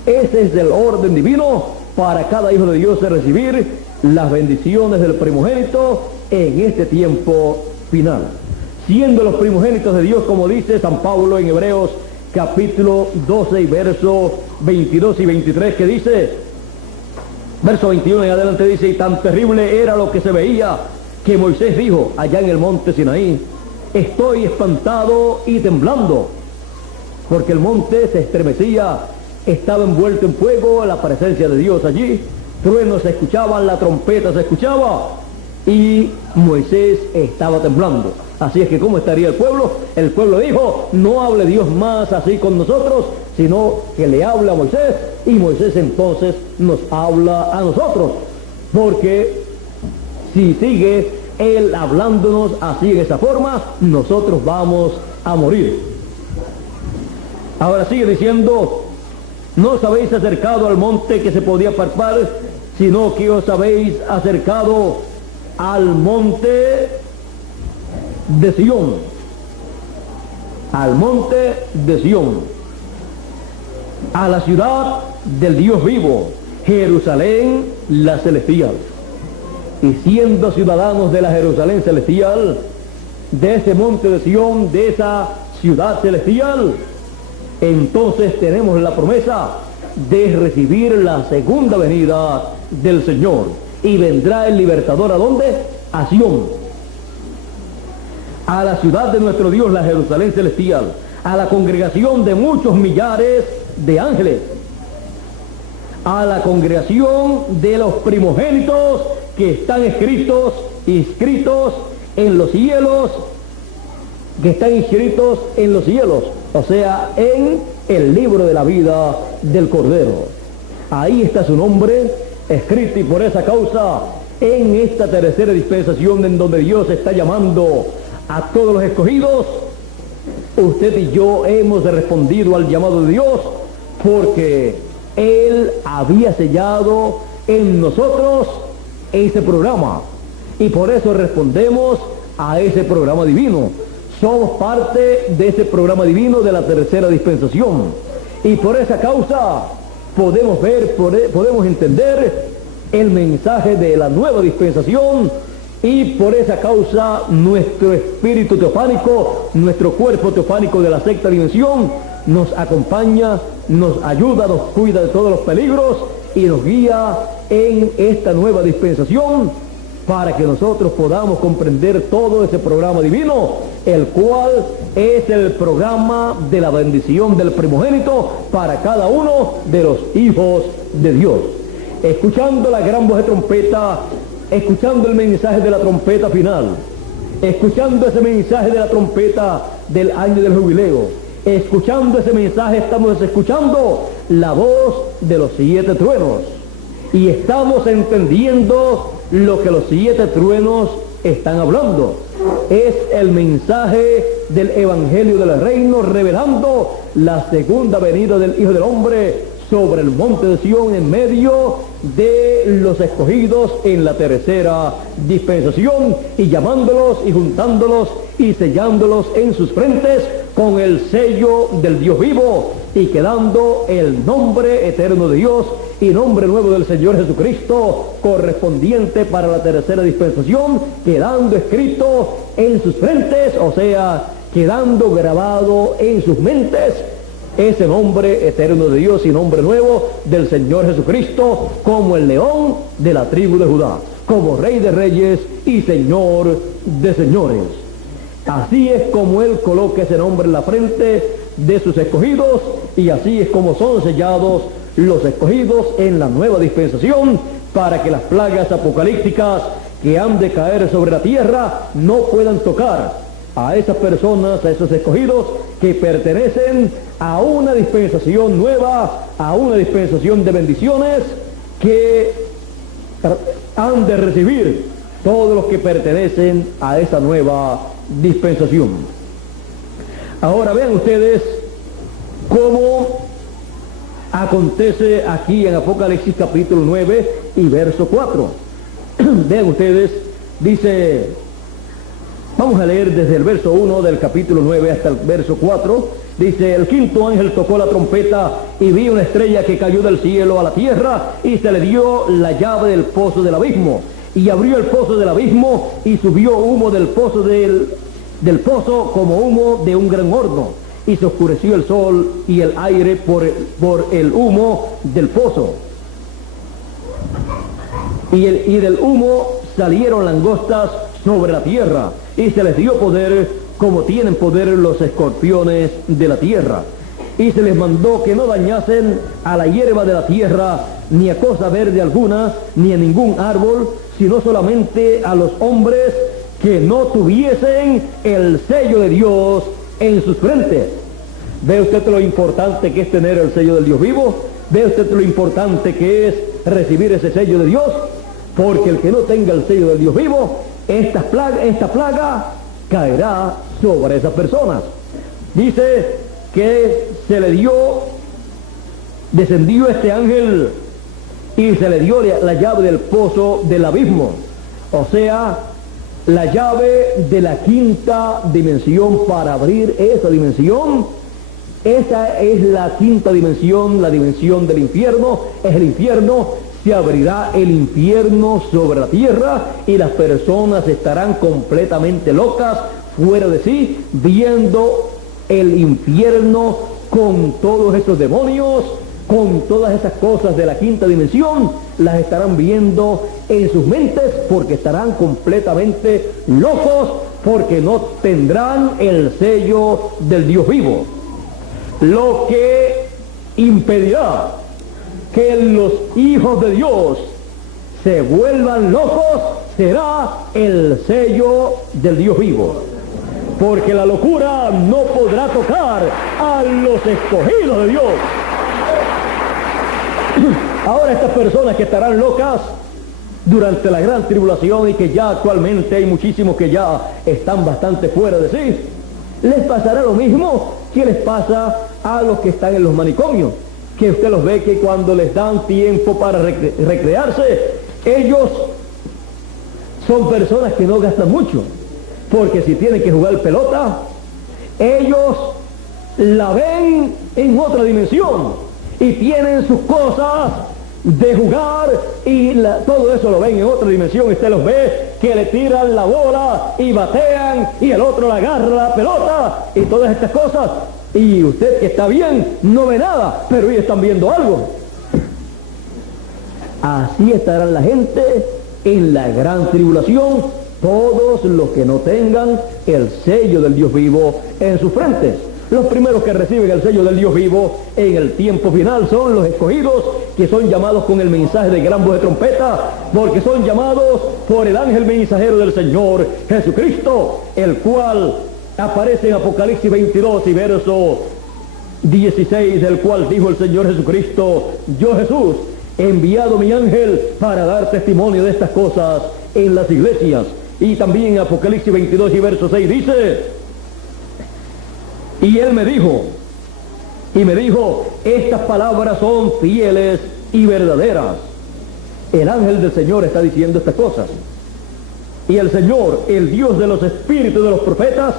Ese es el orden divino para cada hijo de Dios de recibir las bendiciones del primogénito en este tiempo final. Siendo los primogénitos de Dios, como dice San Pablo en Hebreos capítulo 12 y verso 22 y 23, que dice, verso 21 en adelante dice: y tan terrible era lo que se veía, que Moisés dijo allá en el monte Sinaí: estoy espantado y temblando, porque el monte se estremecía, estaba envuelto en fuego, la presencia de Dios allí, truenos se escuchaban, la trompeta se escuchaba, y Moisés estaba temblando. Así es que ¿cómo estaría el pueblo? El pueblo dijo: no hable Dios más así con nosotros, sino que le habla a Moisés, y Moisés entonces nos habla a nosotros, porque si sigue Él hablándonos así en esa forma, nosotros vamos a morir. Ahora sigue diciendo: no os habéis acercado al monte que se podía palpar, sino que os habéis acercado al monte de Sión, al monte de Sión, a la ciudad del Dios vivo, Jerusalén la celestial. Y siendo ciudadanos de la Jerusalén celestial, de ese monte de Sión, de esa ciudad celestial, entonces tenemos la promesa de recibir la segunda venida del Señor. Y vendrá el libertador, ¿a dónde? A Sión, a la ciudad de nuestro Dios, la Jerusalén celestial, a la congregación de muchos millares de ángeles, a la congregación de los primogénitos que están inscritos en los cielos, o sea, en el libro de la vida del Cordero. Ahí está su nombre escrito, y por esa causa, en esta tercera dispensación en donde Dios está llamando a todos los escogidos, usted y yo hemos respondido al llamado de Dios, porque Él había sellado en nosotros ese programa, y por eso respondemos a ese programa divino. Somos parte de ese programa divino de la tercera dispensación, y por esa causa podemos ver, podemos entender el mensaje de la nueva dispensación, y por esa causa nuestro espíritu teofánico, nuestro cuerpo teofánico de la sexta dimensión, nos acompaña, nos ayuda, nos cuida de todos los peligros y nos guía en esta nueva dispensación, para que nosotros podamos comprender todo ese programa divino, el cual es el programa de la bendición del primogénito para cada uno de los hijos de Dios. Escuchando la gran voz de trompeta, escuchando el mensaje de la trompeta final, escuchando ese mensaje de la trompeta del año del jubileo, escuchando ese mensaje, estamos escuchando la voz de los 7 truenos, y estamos entendiendo lo que los 7 truenos están hablando. Es el mensaje del Evangelio del Reino, revelando la segunda venida del Hijo del Hombre sobre el monte de Sión, en medio de los escogidos en la tercera dispensación, y llamándolos y juntándolos y sellándolos en sus frentes con el sello del Dios vivo, y quedando el nombre eterno de Dios y nombre nuevo del Señor Jesucristo correspondiente para la tercera dispensación, quedando escrito en sus frentes, o sea, quedando grabado en sus mentes, ese nombre eterno de Dios y nombre nuevo del Señor Jesucristo, como el león de la tribu de Judá, como Rey de reyes y Señor de señores. Así es como Él coloca ese nombre en la frente de sus escogidos, y así es como son sellados los escogidos en la nueva dispensación, para que las plagas apocalípticas que han de caer sobre la tierra no puedan tocar a esas personas, a esos escogidos que pertenecen a una dispensación nueva, a una dispensación de bendiciones que han de recibir todos los que pertenecen a esa nueva dispensación. Ahora vean ustedes cómo acontece aquí en Apocalipsis capítulo 9 y verso 4. Vean ustedes, dice, vamos a leer desde el verso 1 del capítulo 9 hasta el verso 4. Dice: el quinto ángel tocó la trompeta, y vi una estrella que cayó del cielo a la tierra, y se le dio la llave del pozo del abismo, y abrió el pozo del abismo, y subió humo del pozo pozo como humo de un gran horno, y se oscureció el sol y el aire por el humo del pozo, y del humo salieron langostas sobre la tierra, y se les dio poder como tienen poder los escorpiones de la tierra, y se les mandó que no dañasen a la hierba de la tierra, ni a cosa verde alguna, ni a ningún árbol, sino solamente a los hombres que no tuviesen el sello de Dios en sus frentes. ¿Ve usted lo importante que es tener el sello del Dios vivo? ¿Ve usted lo importante que es recibir ese sello de Dios? Porque el que no tenga el sello del Dios vivo, esta plaga caerá sobre esas personas. Dice que descendió este ángel y se le dio la llave del pozo del abismo, o sea, la llave de la quinta dimensión para abrir esa dimensión. Esa es la quinta dimensión, la dimensión del infierno. Es el infierno. Se abrirá el infierno sobre la tierra, y las personas estarán completamente locas, fuera de sí, viendo el infierno con todos esos demonios, con todas esas cosas de la quinta dimensión. Las estarán viendo en sus mentes, porque estarán completamente locos, porque no tendrán el sello del Dios vivo. Lo que impedirá que los hijos de Dios se vuelvan locos será el sello del Dios vivo. Porque la locura no podrá tocar a los escogidos de Dios. Ahora estas personas que estarán locas durante la gran tribulación y que ya actualmente hay muchísimos que ya están bastante fuera de sí, les pasará lo mismo que les pasa a los que están en los manicomios, que usted los ve que cuando les dan tiempo para recrearse, ellos son personas que no gastan mucho, porque si tienen que jugar pelota, ellos la ven en otra dimensión y tienen sus cosas de jugar y todo eso lo ven en otra dimensión. Usted los ve que le tiran la bola y batean y el otro le agarra la pelota y todas estas cosas, y usted que está bien no ve nada, pero ellos están viendo algo. Así estarán la gente en la gran tribulación, todos los que no tengan el sello del Dios vivo en sus frentes. Los primeros que reciben el sello del Dios vivo en el tiempo final son los escogidos, que son llamados con el mensaje de gran voz de trompeta, porque son llamados por el ángel mensajero del Señor Jesucristo, el cual aparece en Apocalipsis 22 y verso 16, del cual dijo el Señor Jesucristo: yo, Jesús, he enviado mi ángel para dar testimonio de estas cosas en las iglesias. Y también en Apocalipsis 22 y verso 6 dice: y él me dijo, estas palabras son fieles y verdaderas. El ángel del Señor está diciendo estas cosas. Y el Señor, el Dios de los espíritus de los profetas,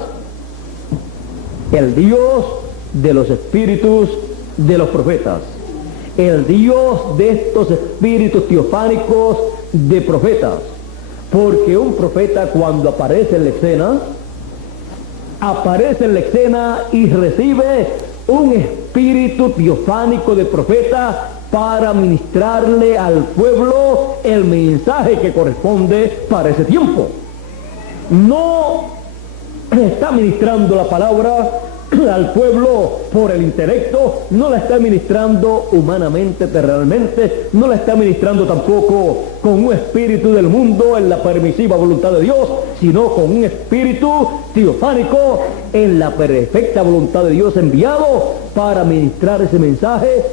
el Dios de los espíritus de los profetas, el Dios de estos espíritus teofánicos de profetas, porque un profeta cuando aparece en la escena y recibe un espíritu teofánico de profeta para ministrarle al pueblo el mensaje que corresponde para ese tiempo. No está ministrando la palabra al pueblo por el intelecto, no la está ministrando humanamente, terrenalmente, no la está ministrando tampoco con un espíritu del mundo en la permisiva voluntad de Dios, sino con un espíritu teofánico en la perfecta voluntad de Dios, enviado para ministrar ese mensaje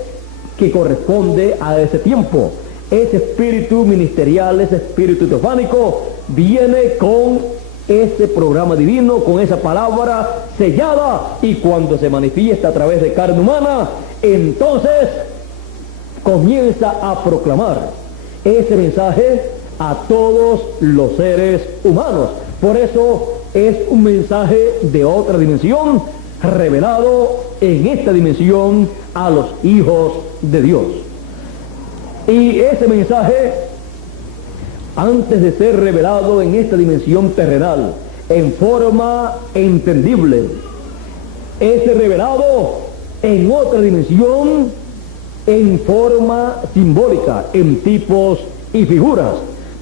que corresponde a ese tiempo. Ese espíritu ministerial, ese espíritu teofánico viene con ese programa divino, con esa palabra sellada, y cuando se manifiesta a través de carne humana, entonces comienza a proclamar ese mensaje a todos los seres humanos. Por eso es un mensaje de otra dimensión, revelado en esta dimensión a los hijos de Dios. Y ese mensaje, antes de ser revelado en esta dimensión terrenal, en forma entendible, es revelado en otra dimensión, en forma simbólica, en tipos y figuras.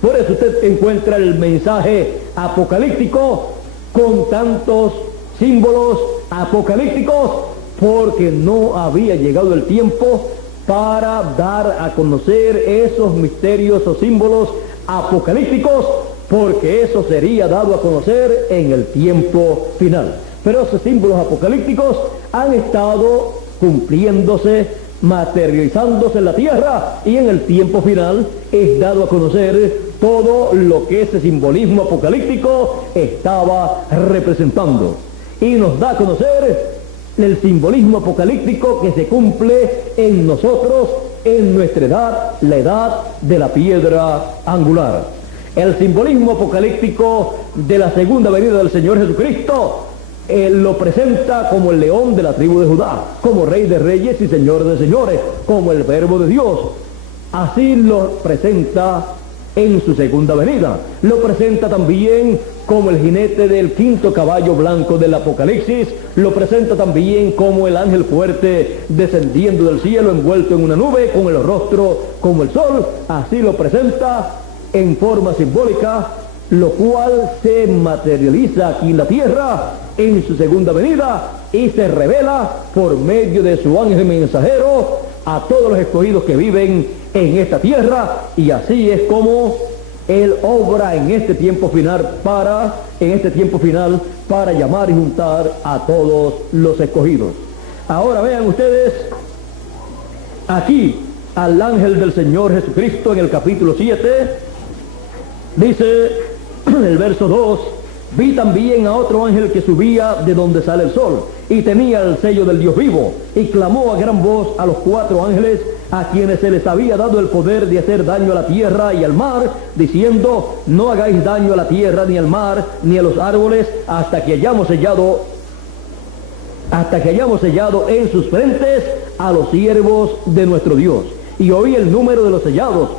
Por eso usted encuentra el mensaje apocalíptico con tantos símbolos apocalípticos, porque no había llegado el tiempo para dar a conocer esos misterios o símbolos apocalípticos, porque eso sería dado a conocer en el tiempo final. Pero esos símbolos apocalípticos han estado cumpliéndose, materializándose en la tierra, y en el tiempo final es dado a conocer todo lo que ese simbolismo apocalíptico estaba representando, y nos da a conocer el simbolismo apocalíptico que se cumple en nosotros, en nuestra edad, la edad de la piedra angular. El simbolismo apocalíptico de la segunda venida del Señor Jesucristo lo presenta como el león de la tribu de Judá, como rey de reyes y señor de señores, como el verbo de Dios. Así lo presenta en su segunda venida. Lo presenta también como el jinete del quinto caballo blanco del Apocalipsis. Lo presenta también como el ángel fuerte descendiendo del cielo envuelto en una nube, con el rostro como el sol. Así lo presenta en forma simbólica, lo cual se materializa aquí en la tierra en su segunda venida y se revela por medio de su ángel mensajero a todos los escogidos que viven en esta tierra, y así es como Él obra en este tiempo final para llamar y juntar a todos los escogidos. Ahora vean ustedes aquí al ángel del Señor Jesucristo en el capítulo 7, dice el verso 2: vi también a otro ángel que subía de donde sale el sol, y tenía el sello del Dios vivo, y clamó a gran voz a los 4 ángeles a quienes se les había dado el poder de hacer daño a la tierra y al mar, diciendo: no hagáis daño a la tierra, ni al mar, ni a los árboles, hasta que hayamos sellado en sus frentes a los siervos de nuestro Dios. Y oí el número de los sellados: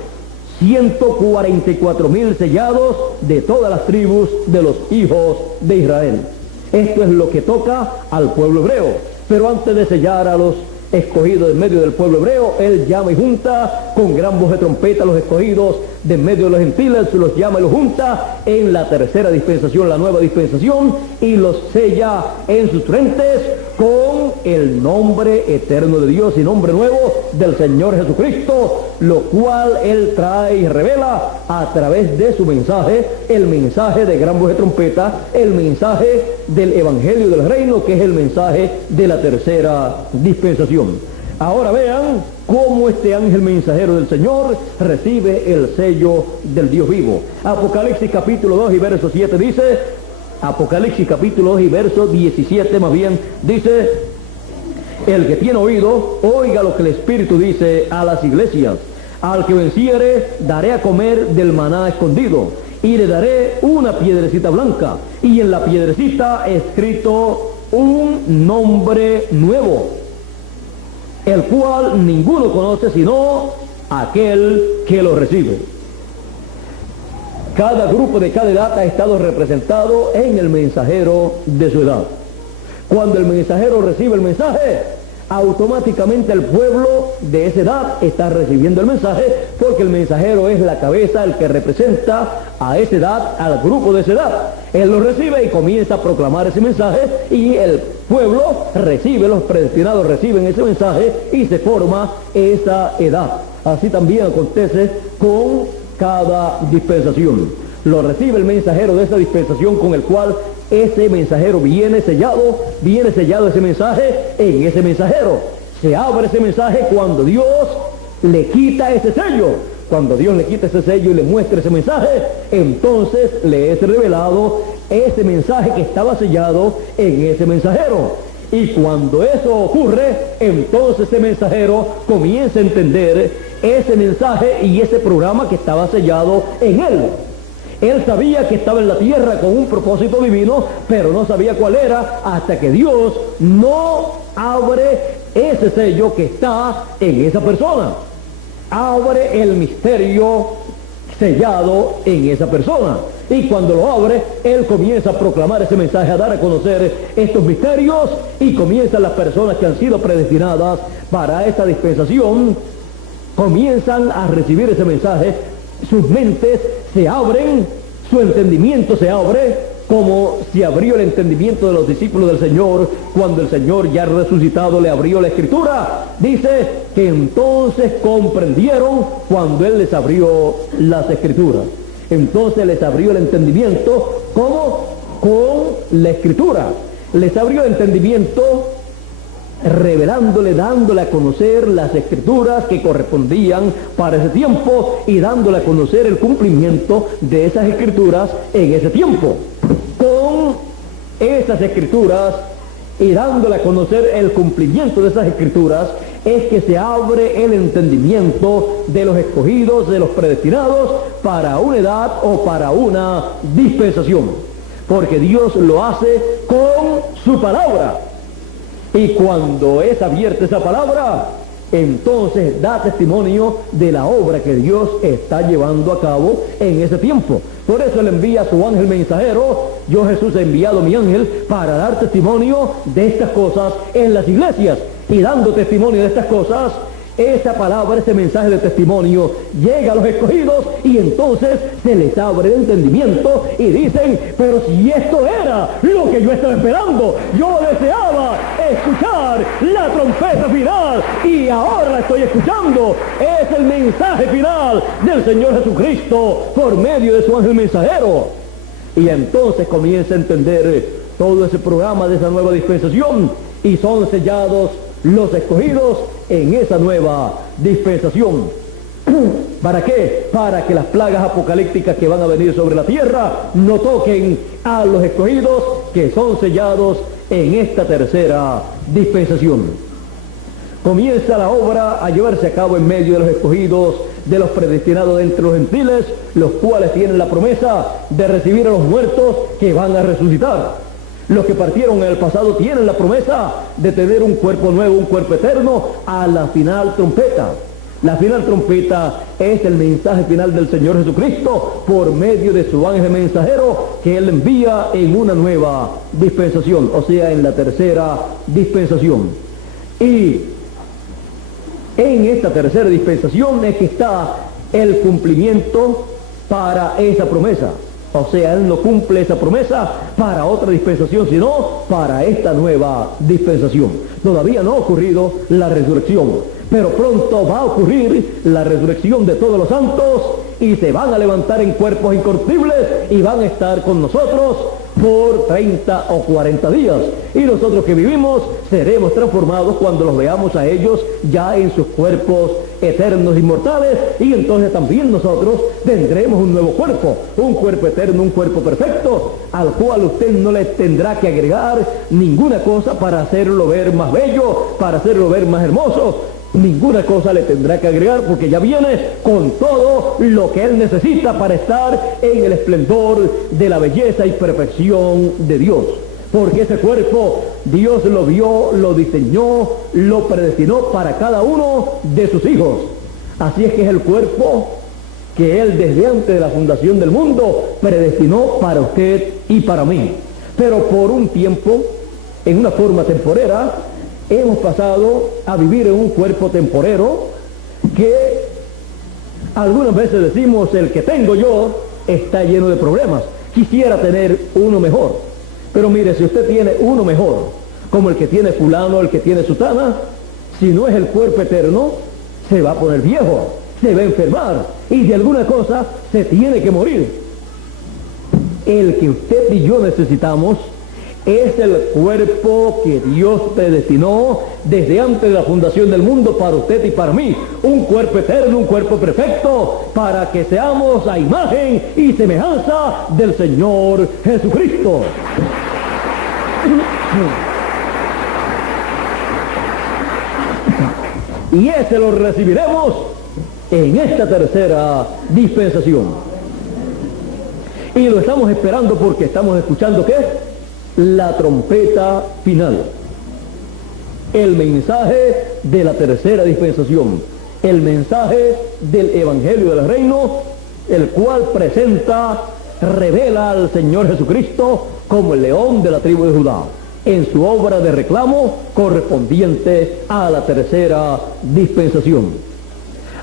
144,000 sellados de todas las tribus de los hijos de Israel. Esto es lo que toca al pueblo hebreo. Pero antes de sellar a los escogidos en medio del pueblo hebreo, Él llama y junta con gran voz de trompeta a los escogidos de en medio de los gentiles, los llama y los junta en la tercera dispensación, la nueva dispensación, y los sella en sus frentes con el nombre eterno de Dios y nombre nuevo del Señor Jesucristo, lo cual Él trae y revela a través de su mensaje, el mensaje de gran voz de trompeta, el mensaje del Evangelio del Reino, que es el mensaje de la tercera dispensación. Ahora vean cómo este ángel mensajero del Señor recibe el sello del Dios vivo. Apocalipsis capítulo 2 y verso 7 dice, Apocalipsis capítulo 2 y verso 17 más bien, dice: el que tiene oído, oiga lo que el Espíritu dice a las iglesias. Al que venciere, daré a comer del maná escondido, y le daré una piedrecita blanca, y en la piedrecita escrito un nombre nuevo, el cual ninguno conoce sino aquel que lo recibe. Cada grupo de cada edad ha estado representado en el mensajero de su edad. Cuando el mensajero recibe el mensaje, automáticamente el pueblo de esa edad está recibiendo el mensaje, porque el mensajero es la cabeza, el que representa a esa edad, al grupo de esa edad. Él lo recibe y comienza a proclamar ese mensaje, y el pueblo recibe, los predestinados reciben ese mensaje y se forma esa edad. Así también acontece con cada dispensación. Lo recibe el mensajero de esa dispensación, con el cual ese mensajero viene sellado ese mensaje en ese mensajero. Se abre ese mensaje cuando Dios le quita ese sello. Cuando Dios le quita ese sello y le muestra ese mensaje, entonces le es revelado ese mensaje que estaba sellado en ese mensajero. Y cuando eso ocurre, entonces ese mensajero comienza a entender ese mensaje y ese programa que estaba sellado en él. Él sabía que estaba en la tierra con un propósito divino, pero no sabía cuál era hasta que Dios no abre ese sello que está en esa persona. Abre el misterio sellado en esa persona. Y cuando lo abre, Él comienza a proclamar ese mensaje, a dar a conocer estos misterios, y comienzan las personas que han sido predestinadas para esta dispensación, comienzan a recibir ese mensaje, sus mentes se abren, su entendimiento se abre, como se abrió el entendimiento de los discípulos del Señor cuando el Señor ya resucitado le abrió la Escritura. Dice que entonces comprendieron cuando Él les abrió las Escrituras. Entonces les abrió el entendimiento, ¿cómo? Con la Escritura. Les abrió el entendimiento revelándole, dándole a conocer las Escrituras que correspondían para ese tiempo, y dándole a conocer el cumplimiento de esas Escrituras en ese tiempo. Con esas Escrituras y dándole a conocer el cumplimiento de esas Escrituras, es que se abre el entendimiento de los escogidos, de los predestinados, para una edad o para una dispensación. Porque Dios lo hace con su palabra. Y cuando es abierta esa palabra, entonces da testimonio de la obra que Dios está llevando a cabo en ese tiempo. Por eso Él envía a su ángel mensajero. Yo, Jesús, he enviado mi ángel para dar testimonio de estas cosas en las iglesias. Y dando testimonio de estas cosas, esa palabra, ese mensaje de testimonio llega a los escogidos y entonces se les abre el entendimiento y dicen, pero si esto era lo que yo estaba esperando, yo deseaba escuchar la trompeta final y ahora la estoy escuchando. Es el mensaje final del Señor Jesucristo por medio de su ángel mensajero. Y entonces comienza a entender todo ese programa de esa nueva dispensación y son sellados los escogidos en esa nueva dispensación. ¿Para qué? Para que las plagas apocalípticas que van a venir sobre la tierra no toquen a los escogidos que son sellados en esta tercera dispensación. Comienza la obra a llevarse a cabo en medio de los escogidos, de los predestinados entre los gentiles, los cuales tienen la promesa de recibir a los muertos que van a resucitar. Los que partieron en el pasado tienen la promesa de tener un cuerpo nuevo, un cuerpo eterno, a la final trompeta. La final trompeta es el mensaje final del Señor Jesucristo por medio de su ángel mensajero que Él envía en una nueva dispensación, o sea, en la tercera dispensación. Y en esta tercera dispensación es que está el cumplimiento para esa promesa. O sea, Él no cumple esa promesa para otra dispensación, sino para esta nueva dispensación. Todavía no ha ocurrido la resurrección, pero pronto va a ocurrir la resurrección de todos los santos y se van a levantar en cuerpos incorruptibles y van a estar con nosotros por 30 o 40 días. Y nosotros que vivimos seremos transformados cuando los veamos a ellos ya en sus cuerpos eternos inmortales, y entonces también nosotros tendremos un nuevo cuerpo, un cuerpo eterno, un cuerpo perfecto, al cual usted no le tendrá que agregar ninguna cosa para hacerlo ver más bello, para hacerlo ver más hermoso. Ninguna cosa le tendrá que agregar porque ya viene con todo lo que Él necesita para estar en el esplendor de la belleza y perfección de Dios. Porque ese cuerpo Dios lo vio, lo diseñó, lo predestinó para cada uno de sus hijos. Así es que es el cuerpo que Él desde antes de la fundación del mundo predestinó para usted y para mí. Pero por un tiempo, en una forma temporera, hemos pasado a vivir en un cuerpo temporero que algunas veces decimos, el que tengo yo está lleno de problemas, quisiera tener uno mejor. Pero mire, si usted tiene uno mejor, como el que tiene fulano, el que tiene sutana, si no es el cuerpo eterno, se va a poner viejo, se va a enfermar y de alguna cosa se tiene que morir. El que usted y yo necesitamos es el cuerpo que Dios predestinó desde antes de la fundación del mundo para usted y para mí. Un cuerpo eterno, un cuerpo perfecto, para que seamos a imagen y semejanza del Señor Jesucristo. Y ese lo recibiremos en esta tercera dispensación. Y lo estamos esperando porque estamos escuchando ¿qué? La trompeta final, el mensaje de la tercera dispensación, el mensaje del Evangelio del Reino, el cual presenta, revela al Señor Jesucristo como el león de la tribu de Judá, en su obra de reclamo correspondiente a la tercera dispensación.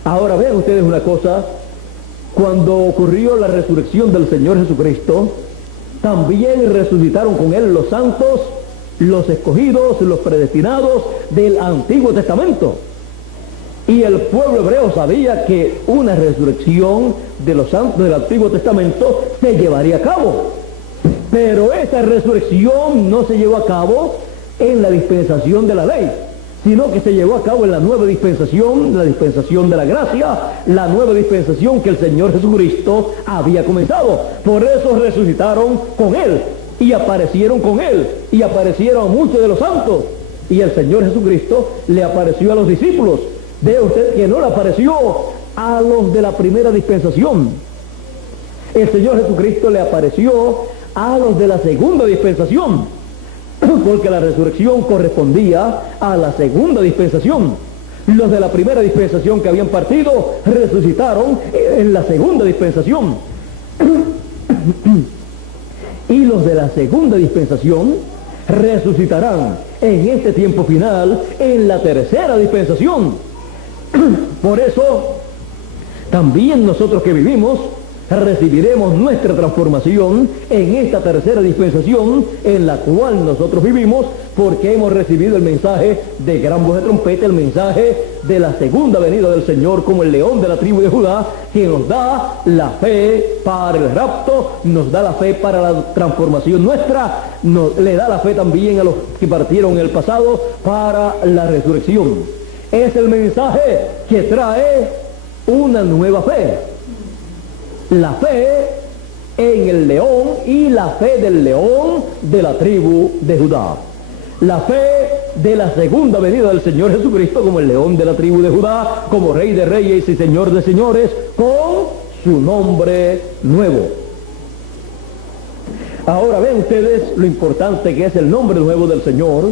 Ahora vean ustedes una cosa, cuando ocurrió la resurrección del Señor Jesucristo, también resucitaron con Él los santos, los escogidos, los predestinados del Antiguo Testamento. Y el pueblo hebreo sabía que una resurrección de los santos del Antiguo Testamento se llevaría a cabo. Pero esa resurrección no se llevó a cabo en la dispensación de la ley, sino que se llevó a cabo en la nueva dispensación, la dispensación de la gracia, la nueva dispensación que el Señor Jesucristo había comenzado. Por eso resucitaron con Él, y aparecieron con Él, y aparecieron muchos de los santos, y el Señor Jesucristo le apareció a los discípulos. Ve usted que no le apareció a los de la primera dispensación. El Señor Jesucristo le apareció a los de la segunda dispensación, porque la resurrección correspondía a la segunda dispensación. Los de la primera dispensación que habían partido resucitaron en la segunda dispensación. Y los de la segunda dispensación resucitarán en este tiempo final en la tercera dispensación. Por eso, también nosotros que vivimos, recibiremos nuestra transformación en esta tercera dispensación en la cual nosotros vivimos, porque hemos recibido el mensaje de gran voz de trompeta, el mensaje de la segunda venida del Señor como el león de la tribu de Judá, que nos da la fe para el rapto, nos da la fe para la transformación nuestra, le da la fe también a los que partieron en el pasado para la resurrección. Es el mensaje que trae una nueva fe. La fe en el león y la fe del león de la tribu de Judá. La fe de la segunda venida del Señor Jesucristo como el león de la tribu de Judá, como Rey de Reyes y Señor de Señores, con su nombre nuevo. Ahora ven ustedes lo importante que es el nombre nuevo del Señor.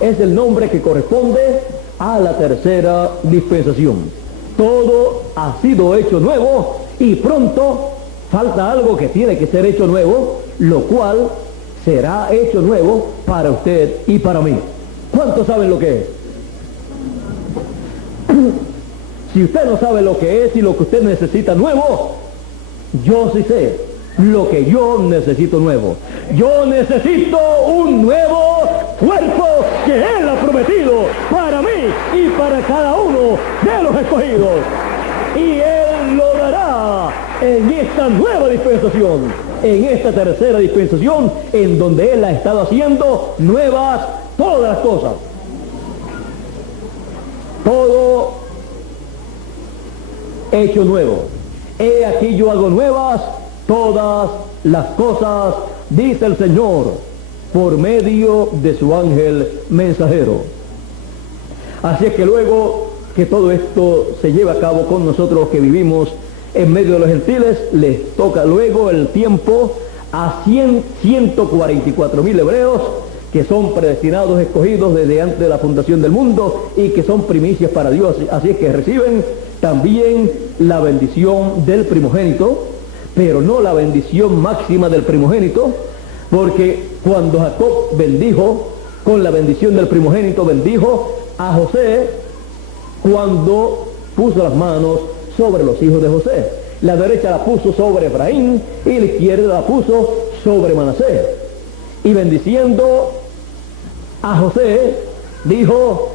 Es el nombre que corresponde a la tercera dispensación. Todo ha sido hecho nuevo y pronto falta algo que tiene que ser hecho nuevo, lo cual será hecho nuevo para usted y para mí. ¿Cuántos saben lo que es? Si usted no sabe lo que es y lo que usted necesita nuevo, yo sí sé lo que yo necesito nuevo. Yo necesito un nuevo cuerpo que Él ha prometido para mí y para cada uno de los escogidos. Y Él lo dará en esta nueva dispensación, en esta tercera dispensación, en donde Él ha estado haciendo nuevas todas las cosas. Todo hecho nuevo. He aquí yo hago nuevas todas las cosas, dice el Señor, por medio de su ángel mensajero. Así es que luego que todo esto se lleva a cabo con nosotros que vivimos en medio de los gentiles, les toca luego el tiempo a 144,000 hebreos que son predestinados, escogidos desde antes de la fundación del mundo y que son primicias para Dios. Así es que reciben también la bendición del primogénito, pero no la bendición máxima del primogénito, porque cuando Jacob bendijo con la bendición del primogénito, bendijo a José cuando puso las manos sobre los hijos de José. La derecha la puso sobre Efraín y la izquierda la puso sobre Manasés. Y bendiciendo a José, dijo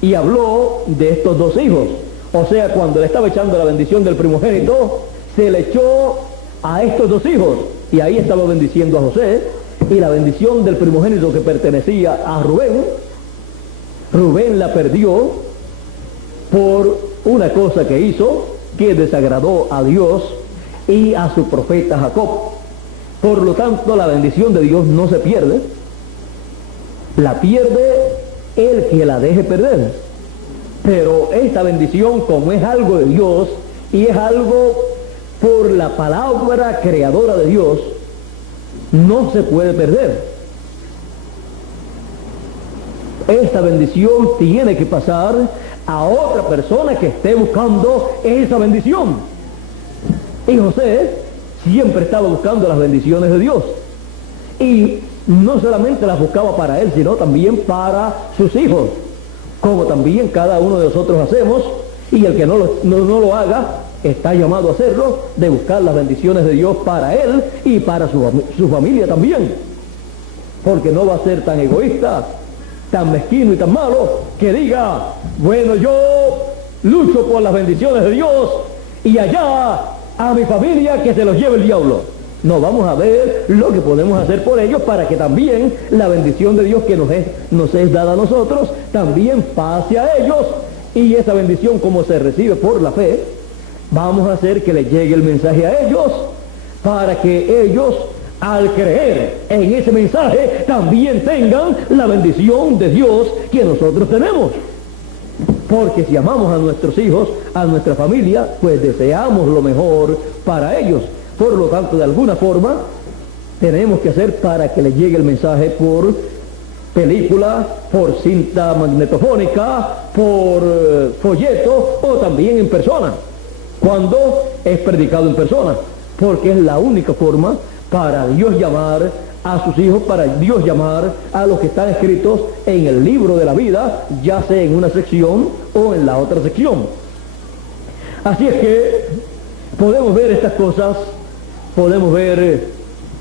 y habló de estos dos hijos. O sea, cuando le estaba echando la bendición del primogénito, se le echó a estos dos hijos. Y ahí estaba bendiciendo a José. Y la bendición del primogénito que pertenecía a Rubén, Rubén la perdió por una cosa que hizo que desagradó a Dios y a su profeta Jacob. Por lo tanto, la bendición de Dios no se pierde, la pierde el que la deje perder. Pero esta bendición, como es algo de Dios y es algo por la palabra creadora de Dios, no se puede perder. Esta bendición tiene que pasar a otra persona que esté buscando esa bendición. Y José siempre estaba buscando las bendiciones de Dios. Y no solamente las buscaba para él, sino también para sus hijos, como también cada uno de nosotros hacemos, y el que no lo haga está llamado a hacerlo, de buscar las bendiciones de Dios para él y para su familia también, porque no va a ser tan egoísta, tan mezquino y tan malo que diga, bueno, yo lucho por las bendiciones de Dios y allá a mi familia que se los lleve el diablo. No, vamos a ver lo que podemos hacer por ellos para que también la bendición de Dios que nos es dada a nosotros también pase a ellos, y esa bendición, como se recibe por la fe, vamos a hacer que les llegue el mensaje a ellos para que ellos, al creer en ese mensaje, también tengan la bendición de Dios que nosotros tenemos. Porque si amamos a nuestros hijos, a nuestra familia, pues deseamos lo mejor para ellos. Por lo tanto, de alguna forma, tenemos que hacer para que les llegue el mensaje por película, por cinta magnetofónica, por folleto o también en persona, cuando es predicado en persona, porque es la única forma para Dios llamar a sus hijos, para Dios llamar a los que están escritos en el libro de la vida, ya sea en una sección o en la otra sección. Así es que podemos ver estas cosas, podemos ver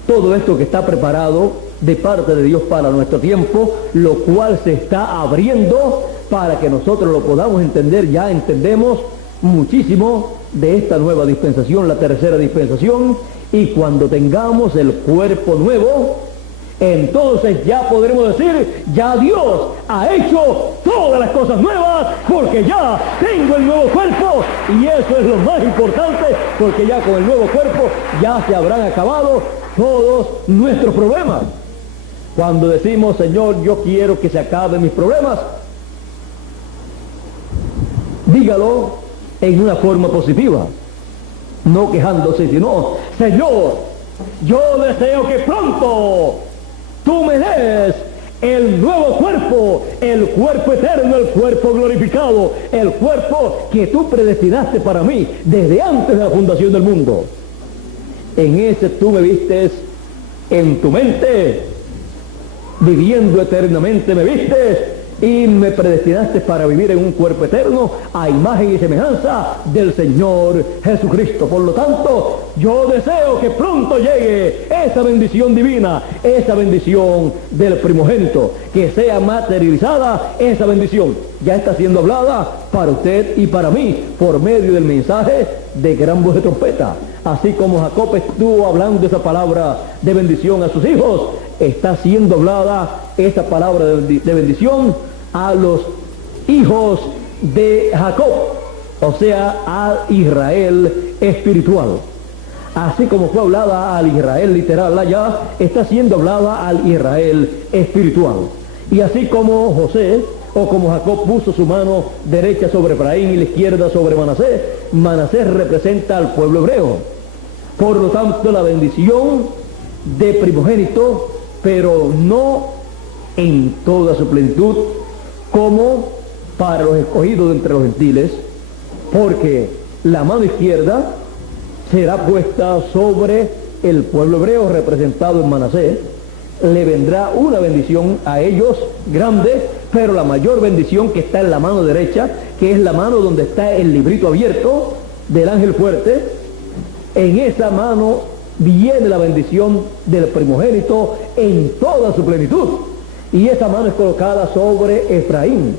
todo esto que está preparado de parte de Dios para nuestro tiempo, lo cual se está abriendo para que nosotros lo podamos entender. Ya entendemos muchísimo de esta nueva dispensación, la tercera dispensación, y cuando tengamos el cuerpo nuevo, entonces ya podremos decir, ya Dios ha hecho todas las cosas nuevas, porque ya tengo el nuevo cuerpo, y eso es lo más importante, porque ya con el nuevo cuerpo ya se habrán acabado todos nuestros problemas. Cuando decimos, Señor, yo quiero que se acaben mis problemas, dígalo en una forma positiva, no quejándose, sino, Señor, yo deseo que pronto tú me des el nuevo cuerpo, el cuerpo eterno, el cuerpo glorificado, el cuerpo que tú predestinaste para mí desde antes de la fundación del mundo. En ese tú me vistes en tu mente, viviendo eternamente me vistes y me predestinaste para vivir en un cuerpo eterno a imagen y semejanza del Señor Jesucristo. Por lo tanto, yo deseo que pronto llegue esa bendición divina, esa bendición del primogénito, que sea materializada esa bendición. Ya está siendo hablada para usted y para mí por medio del mensaje de gran voz de trompeta. Así como Jacob estuvo hablando esa palabra de bendición a sus hijos, está siendo hablada esa palabra de bendición a los hijos de Jacob, o sea, a Israel espiritual. Así como fue hablada al Israel literal allá, está siendo hablada al Israel espiritual. Y así como José, o como Jacob puso su mano derecha sobre Efraín y la izquierda sobre Manasés, Manasés representa al pueblo hebreo. Por lo tanto, la bendición de primogénito, pero no en toda su plenitud, como para los escogidos de entre los gentiles, porque la mano izquierda será puesta sobre el pueblo hebreo representado en Manasés. Le vendrá una bendición a ellos grande, pero la mayor bendición que está en la mano derecha, que es la mano donde está el librito abierto del ángel fuerte, en esa mano viene la bendición del primogénito en toda su plenitud. Y esa mano es colocada sobre Efraín.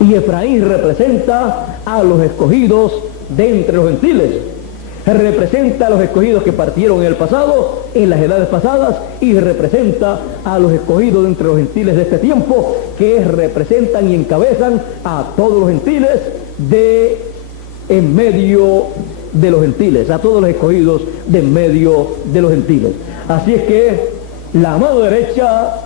Y Efraín representa a los escogidos de entre los gentiles. Representa a los escogidos que partieron en el pasado, en las edades pasadas, y representa a los escogidos de entre los gentiles de este tiempo, que representan y encabezan a todos los gentiles de en medio de los gentiles, a todos los escogidos de en medio de los gentiles. Así es que la mano derecha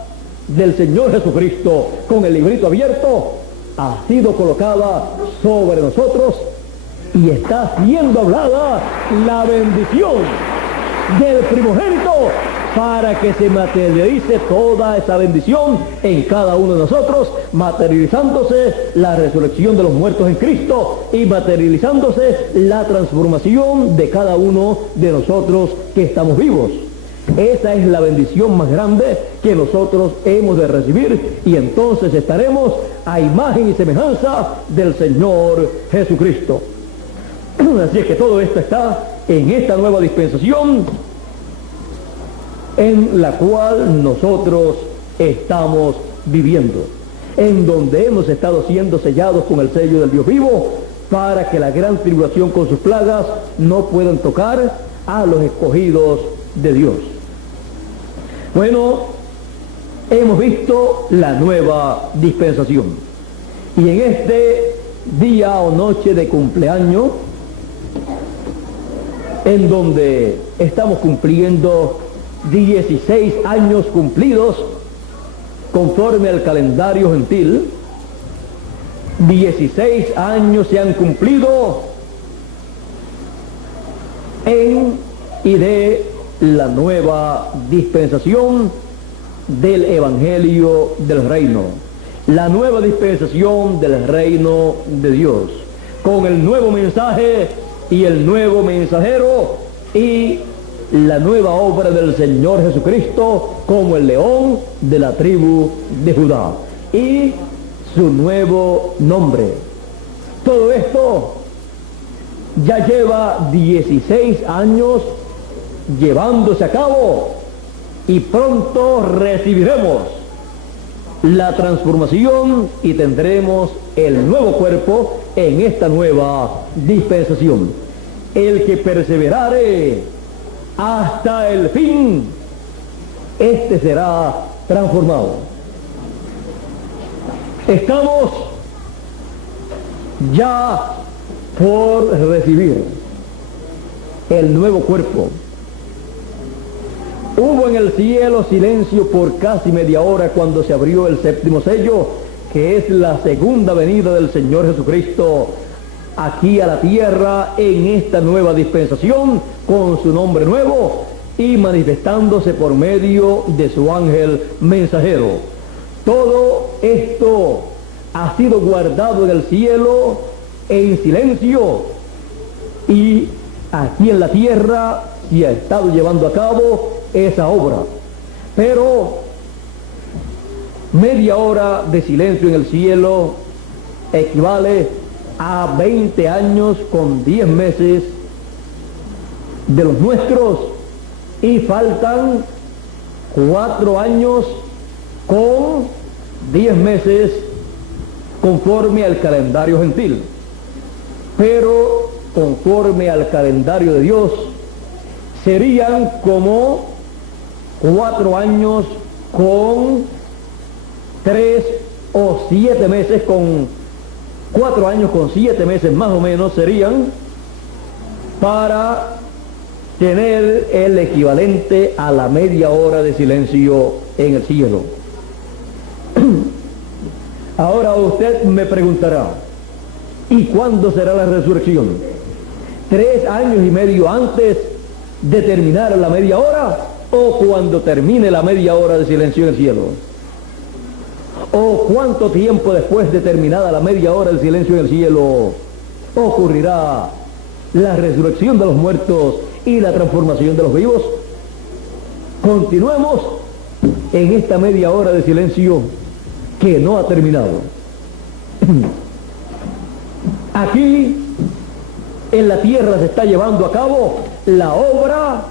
del Señor Jesucristo con el librito abierto ha sido colocada sobre nosotros y está siendo hablada la bendición del primogénito para que se materialice toda esa bendición en cada uno de nosotros, materializándose la resurrección de los muertos en Cristo y materializándose la transformación de cada uno de nosotros que estamos vivos. Esa es la bendición más grande que nosotros hemos de recibir, y entonces estaremos a imagen y semejanza del Señor Jesucristo. Así es que todo esto está en esta nueva dispensación en la cual nosotros estamos viviendo, en donde hemos estado siendo sellados con el sello del Dios vivo, para que la gran tribulación con sus plagas no puedan tocar a los escogidos de Dios. Bueno, hemos visto la nueva dispensación, y en este día o noche de cumpleaños, en donde estamos cumpliendo 16 años cumplidos conforme al calendario gentil, 16 años se han cumplido en y de la nueva dispensación del Evangelio del Reino, la nueva dispensación del reino de Dios, con el nuevo mensaje y el nuevo mensajero y la nueva obra del Señor Jesucristo como el león de la tribu de Judá y su nuevo nombre. Todo esto ya lleva 16 años llevándose a cabo y pronto recibiremos la transformación y tendremos el nuevo cuerpo en esta nueva dispensación. El que perseverare hasta el fin, este será transformado. Estamos ya por recibir el nuevo cuerpo. Hubo en el cielo silencio por casi media hora cuando se abrió el séptimo sello, que es la segunda venida del Señor Jesucristo aquí a la tierra en esta nueva dispensación con su nombre nuevo y manifestándose por medio de su ángel mensajero. Todo esto ha sido guardado en el cielo en silencio y aquí en la tierra se ha estado llevando a cabo esa obra. Pero media hora de silencio en el cielo equivale a 20 años con 10 meses de los nuestros y faltan 4 años con 10 meses conforme al calendario gentil. Pero conforme al calendario de Dios serían como 4 años con 3 o 7 meses, con 4 años con 7 meses más o menos serían para tener el equivalente a la media hora de silencio en el cielo. Ahora usted me preguntará, ¿y cuándo será la resurrección? 3 años y medio antes de terminar la media hora, o cuando termine la media hora de silencio en el cielo, o cuánto tiempo después de terminada la media hora de silencio en el cielo ocurrirá la resurrección de los muertos y la transformación de los vivos. Continuemos en esta media hora de silencio que no ha terminado. Aquí en la tierra se está llevando a cabo la obra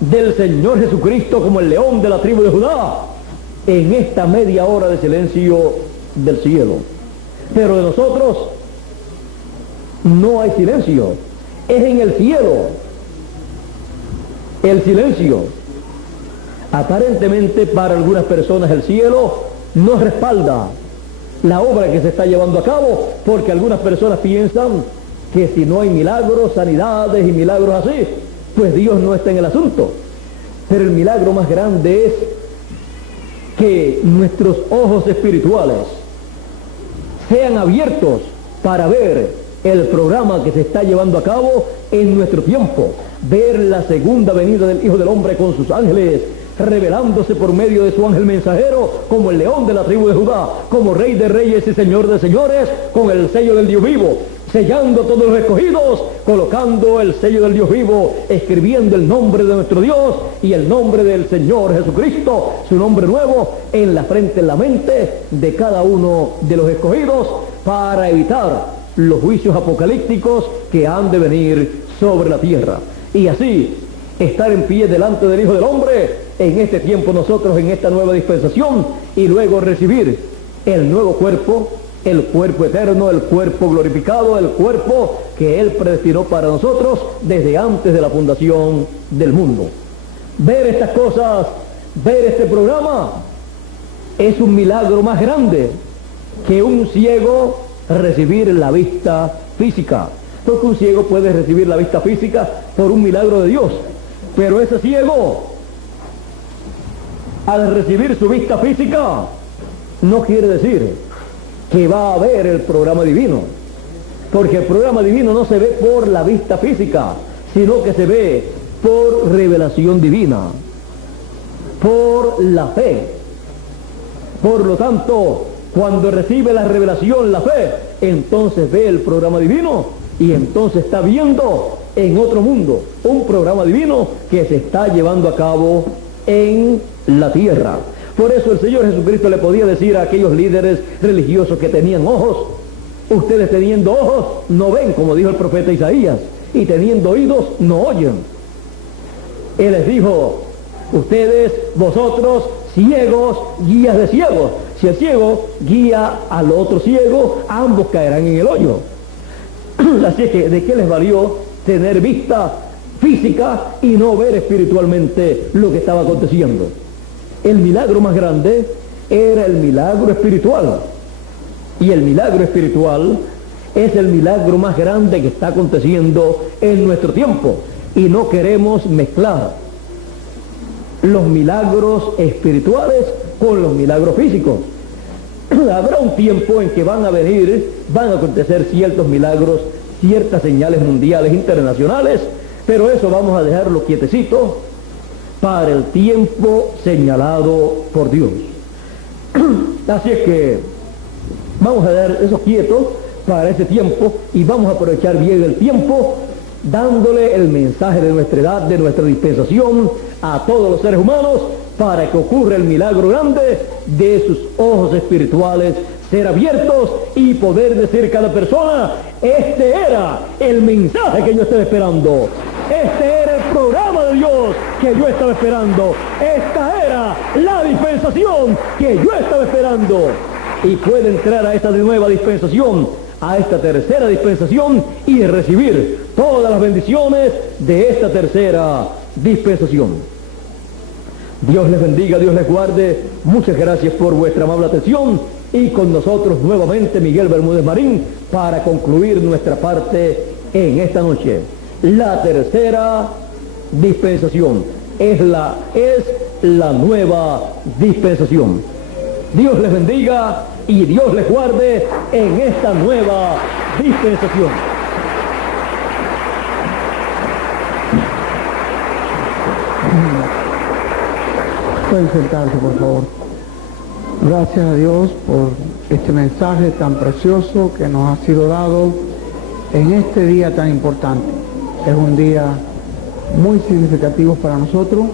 del Señor Jesucristo como el león de la tribu de Judá en esta media hora de silencio del cielo. Pero de nosotros no hay silencio, es en el cielo el silencio. Aparentemente para algunas personas el cielo no respalda la obra que se está llevando a cabo, porque algunas personas piensan que si no hay milagros, sanidades y milagros así, pues Dios no está en el asunto. Pero el milagro más grande es que nuestros ojos espirituales sean abiertos para ver el programa que se está llevando a cabo en nuestro tiempo, ver la segunda venida del Hijo del Hombre con sus ángeles, revelándose por medio de su ángel mensajero como el león de la tribu de Judá, como Rey de reyes y Señor de señores, con el sello del Dios vivo, sellando todos los escogidos, colocando el sello del Dios vivo, escribiendo el nombre de nuestro Dios y el nombre del Señor Jesucristo, su nombre nuevo, en la frente, en la mente de cada uno de los escogidos, para evitar los juicios apocalípticos que han de venir sobre la tierra. Y así, estar en pie delante del Hijo del Hombre, en este tiempo nosotros, en esta nueva dispensación, y luego recibir el nuevo cuerpo, el cuerpo eterno, el cuerpo glorificado, el cuerpo que Él predestinó para nosotros desde antes de la fundación del mundo. Ver estas cosas, ver este programa, es un milagro más grande que un ciego recibir la vista física. Porque un ciego puede recibir la vista física por un milagro de Dios, pero ese ciego, al recibir su vista física, no quiere decir que va a ver el programa divino, porque el programa divino no se ve por la vista física, sino que se ve por revelación divina, por la fe. Por lo tanto, cuando recibe la revelación, la fe, entonces ve el programa divino y entonces está viendo en otro mundo un programa divino que se está llevando a cabo en la tierra. Por eso el Señor Jesucristo le podía decir a aquellos líderes religiosos que tenían ojos, Ustedes teniendo ojos no ven, como dijo el profeta Isaías, y teniendo oídos no oyen. Él les dijo, ustedes, vosotros, ciegos, guías de ciegos. Si el ciego guía al otro ciego, ambos caerán en el hoyo. Así es que, ¿de qué les valió tener vista física y no ver espiritualmente lo que estaba aconteciendo? El milagro más grande era el milagro espiritual. Y el milagro espiritual es el milagro más grande que está aconteciendo en nuestro tiempo. Y no queremos mezclar los milagros espirituales con los milagros físicos. Habrá un tiempo en que van a acontecer ciertos milagros, ciertas señales mundiales, internacionales, pero eso vamos a dejarlo quietecito para el tiempo señalado por Dios. Así es que vamos a dejar eso quieto para ese tiempo y vamos a aprovechar bien el tiempo dándole el mensaje de nuestra edad, de nuestra dispensación a todos los seres humanos para que ocurra el milagro grande de sus ojos espirituales ser abiertos y poder decir cada persona, este era el mensaje que yo estaba esperando, este era el programa de Dios que yo estaba esperando, esta era la dispensación que yo estaba esperando. Y puede entrar a esta nueva dispensación, a esta tercera dispensación y recibir todas las bendiciones de esta tercera dispensación. Dios les bendiga, Dios les guarde. Muchas gracias por vuestra amable atención. Y con nosotros nuevamente Miguel Bermúdez Marín para concluir nuestra parte en esta noche. La tercera dispensación es la nueva dispensación. Dios les bendiga y Dios les guarde en esta nueva dispensación. Pueden sentarse, por favor. Gracias a Dios por este mensaje tan precioso que nos ha sido dado en este día tan importante. Es un día muy significativo para nosotros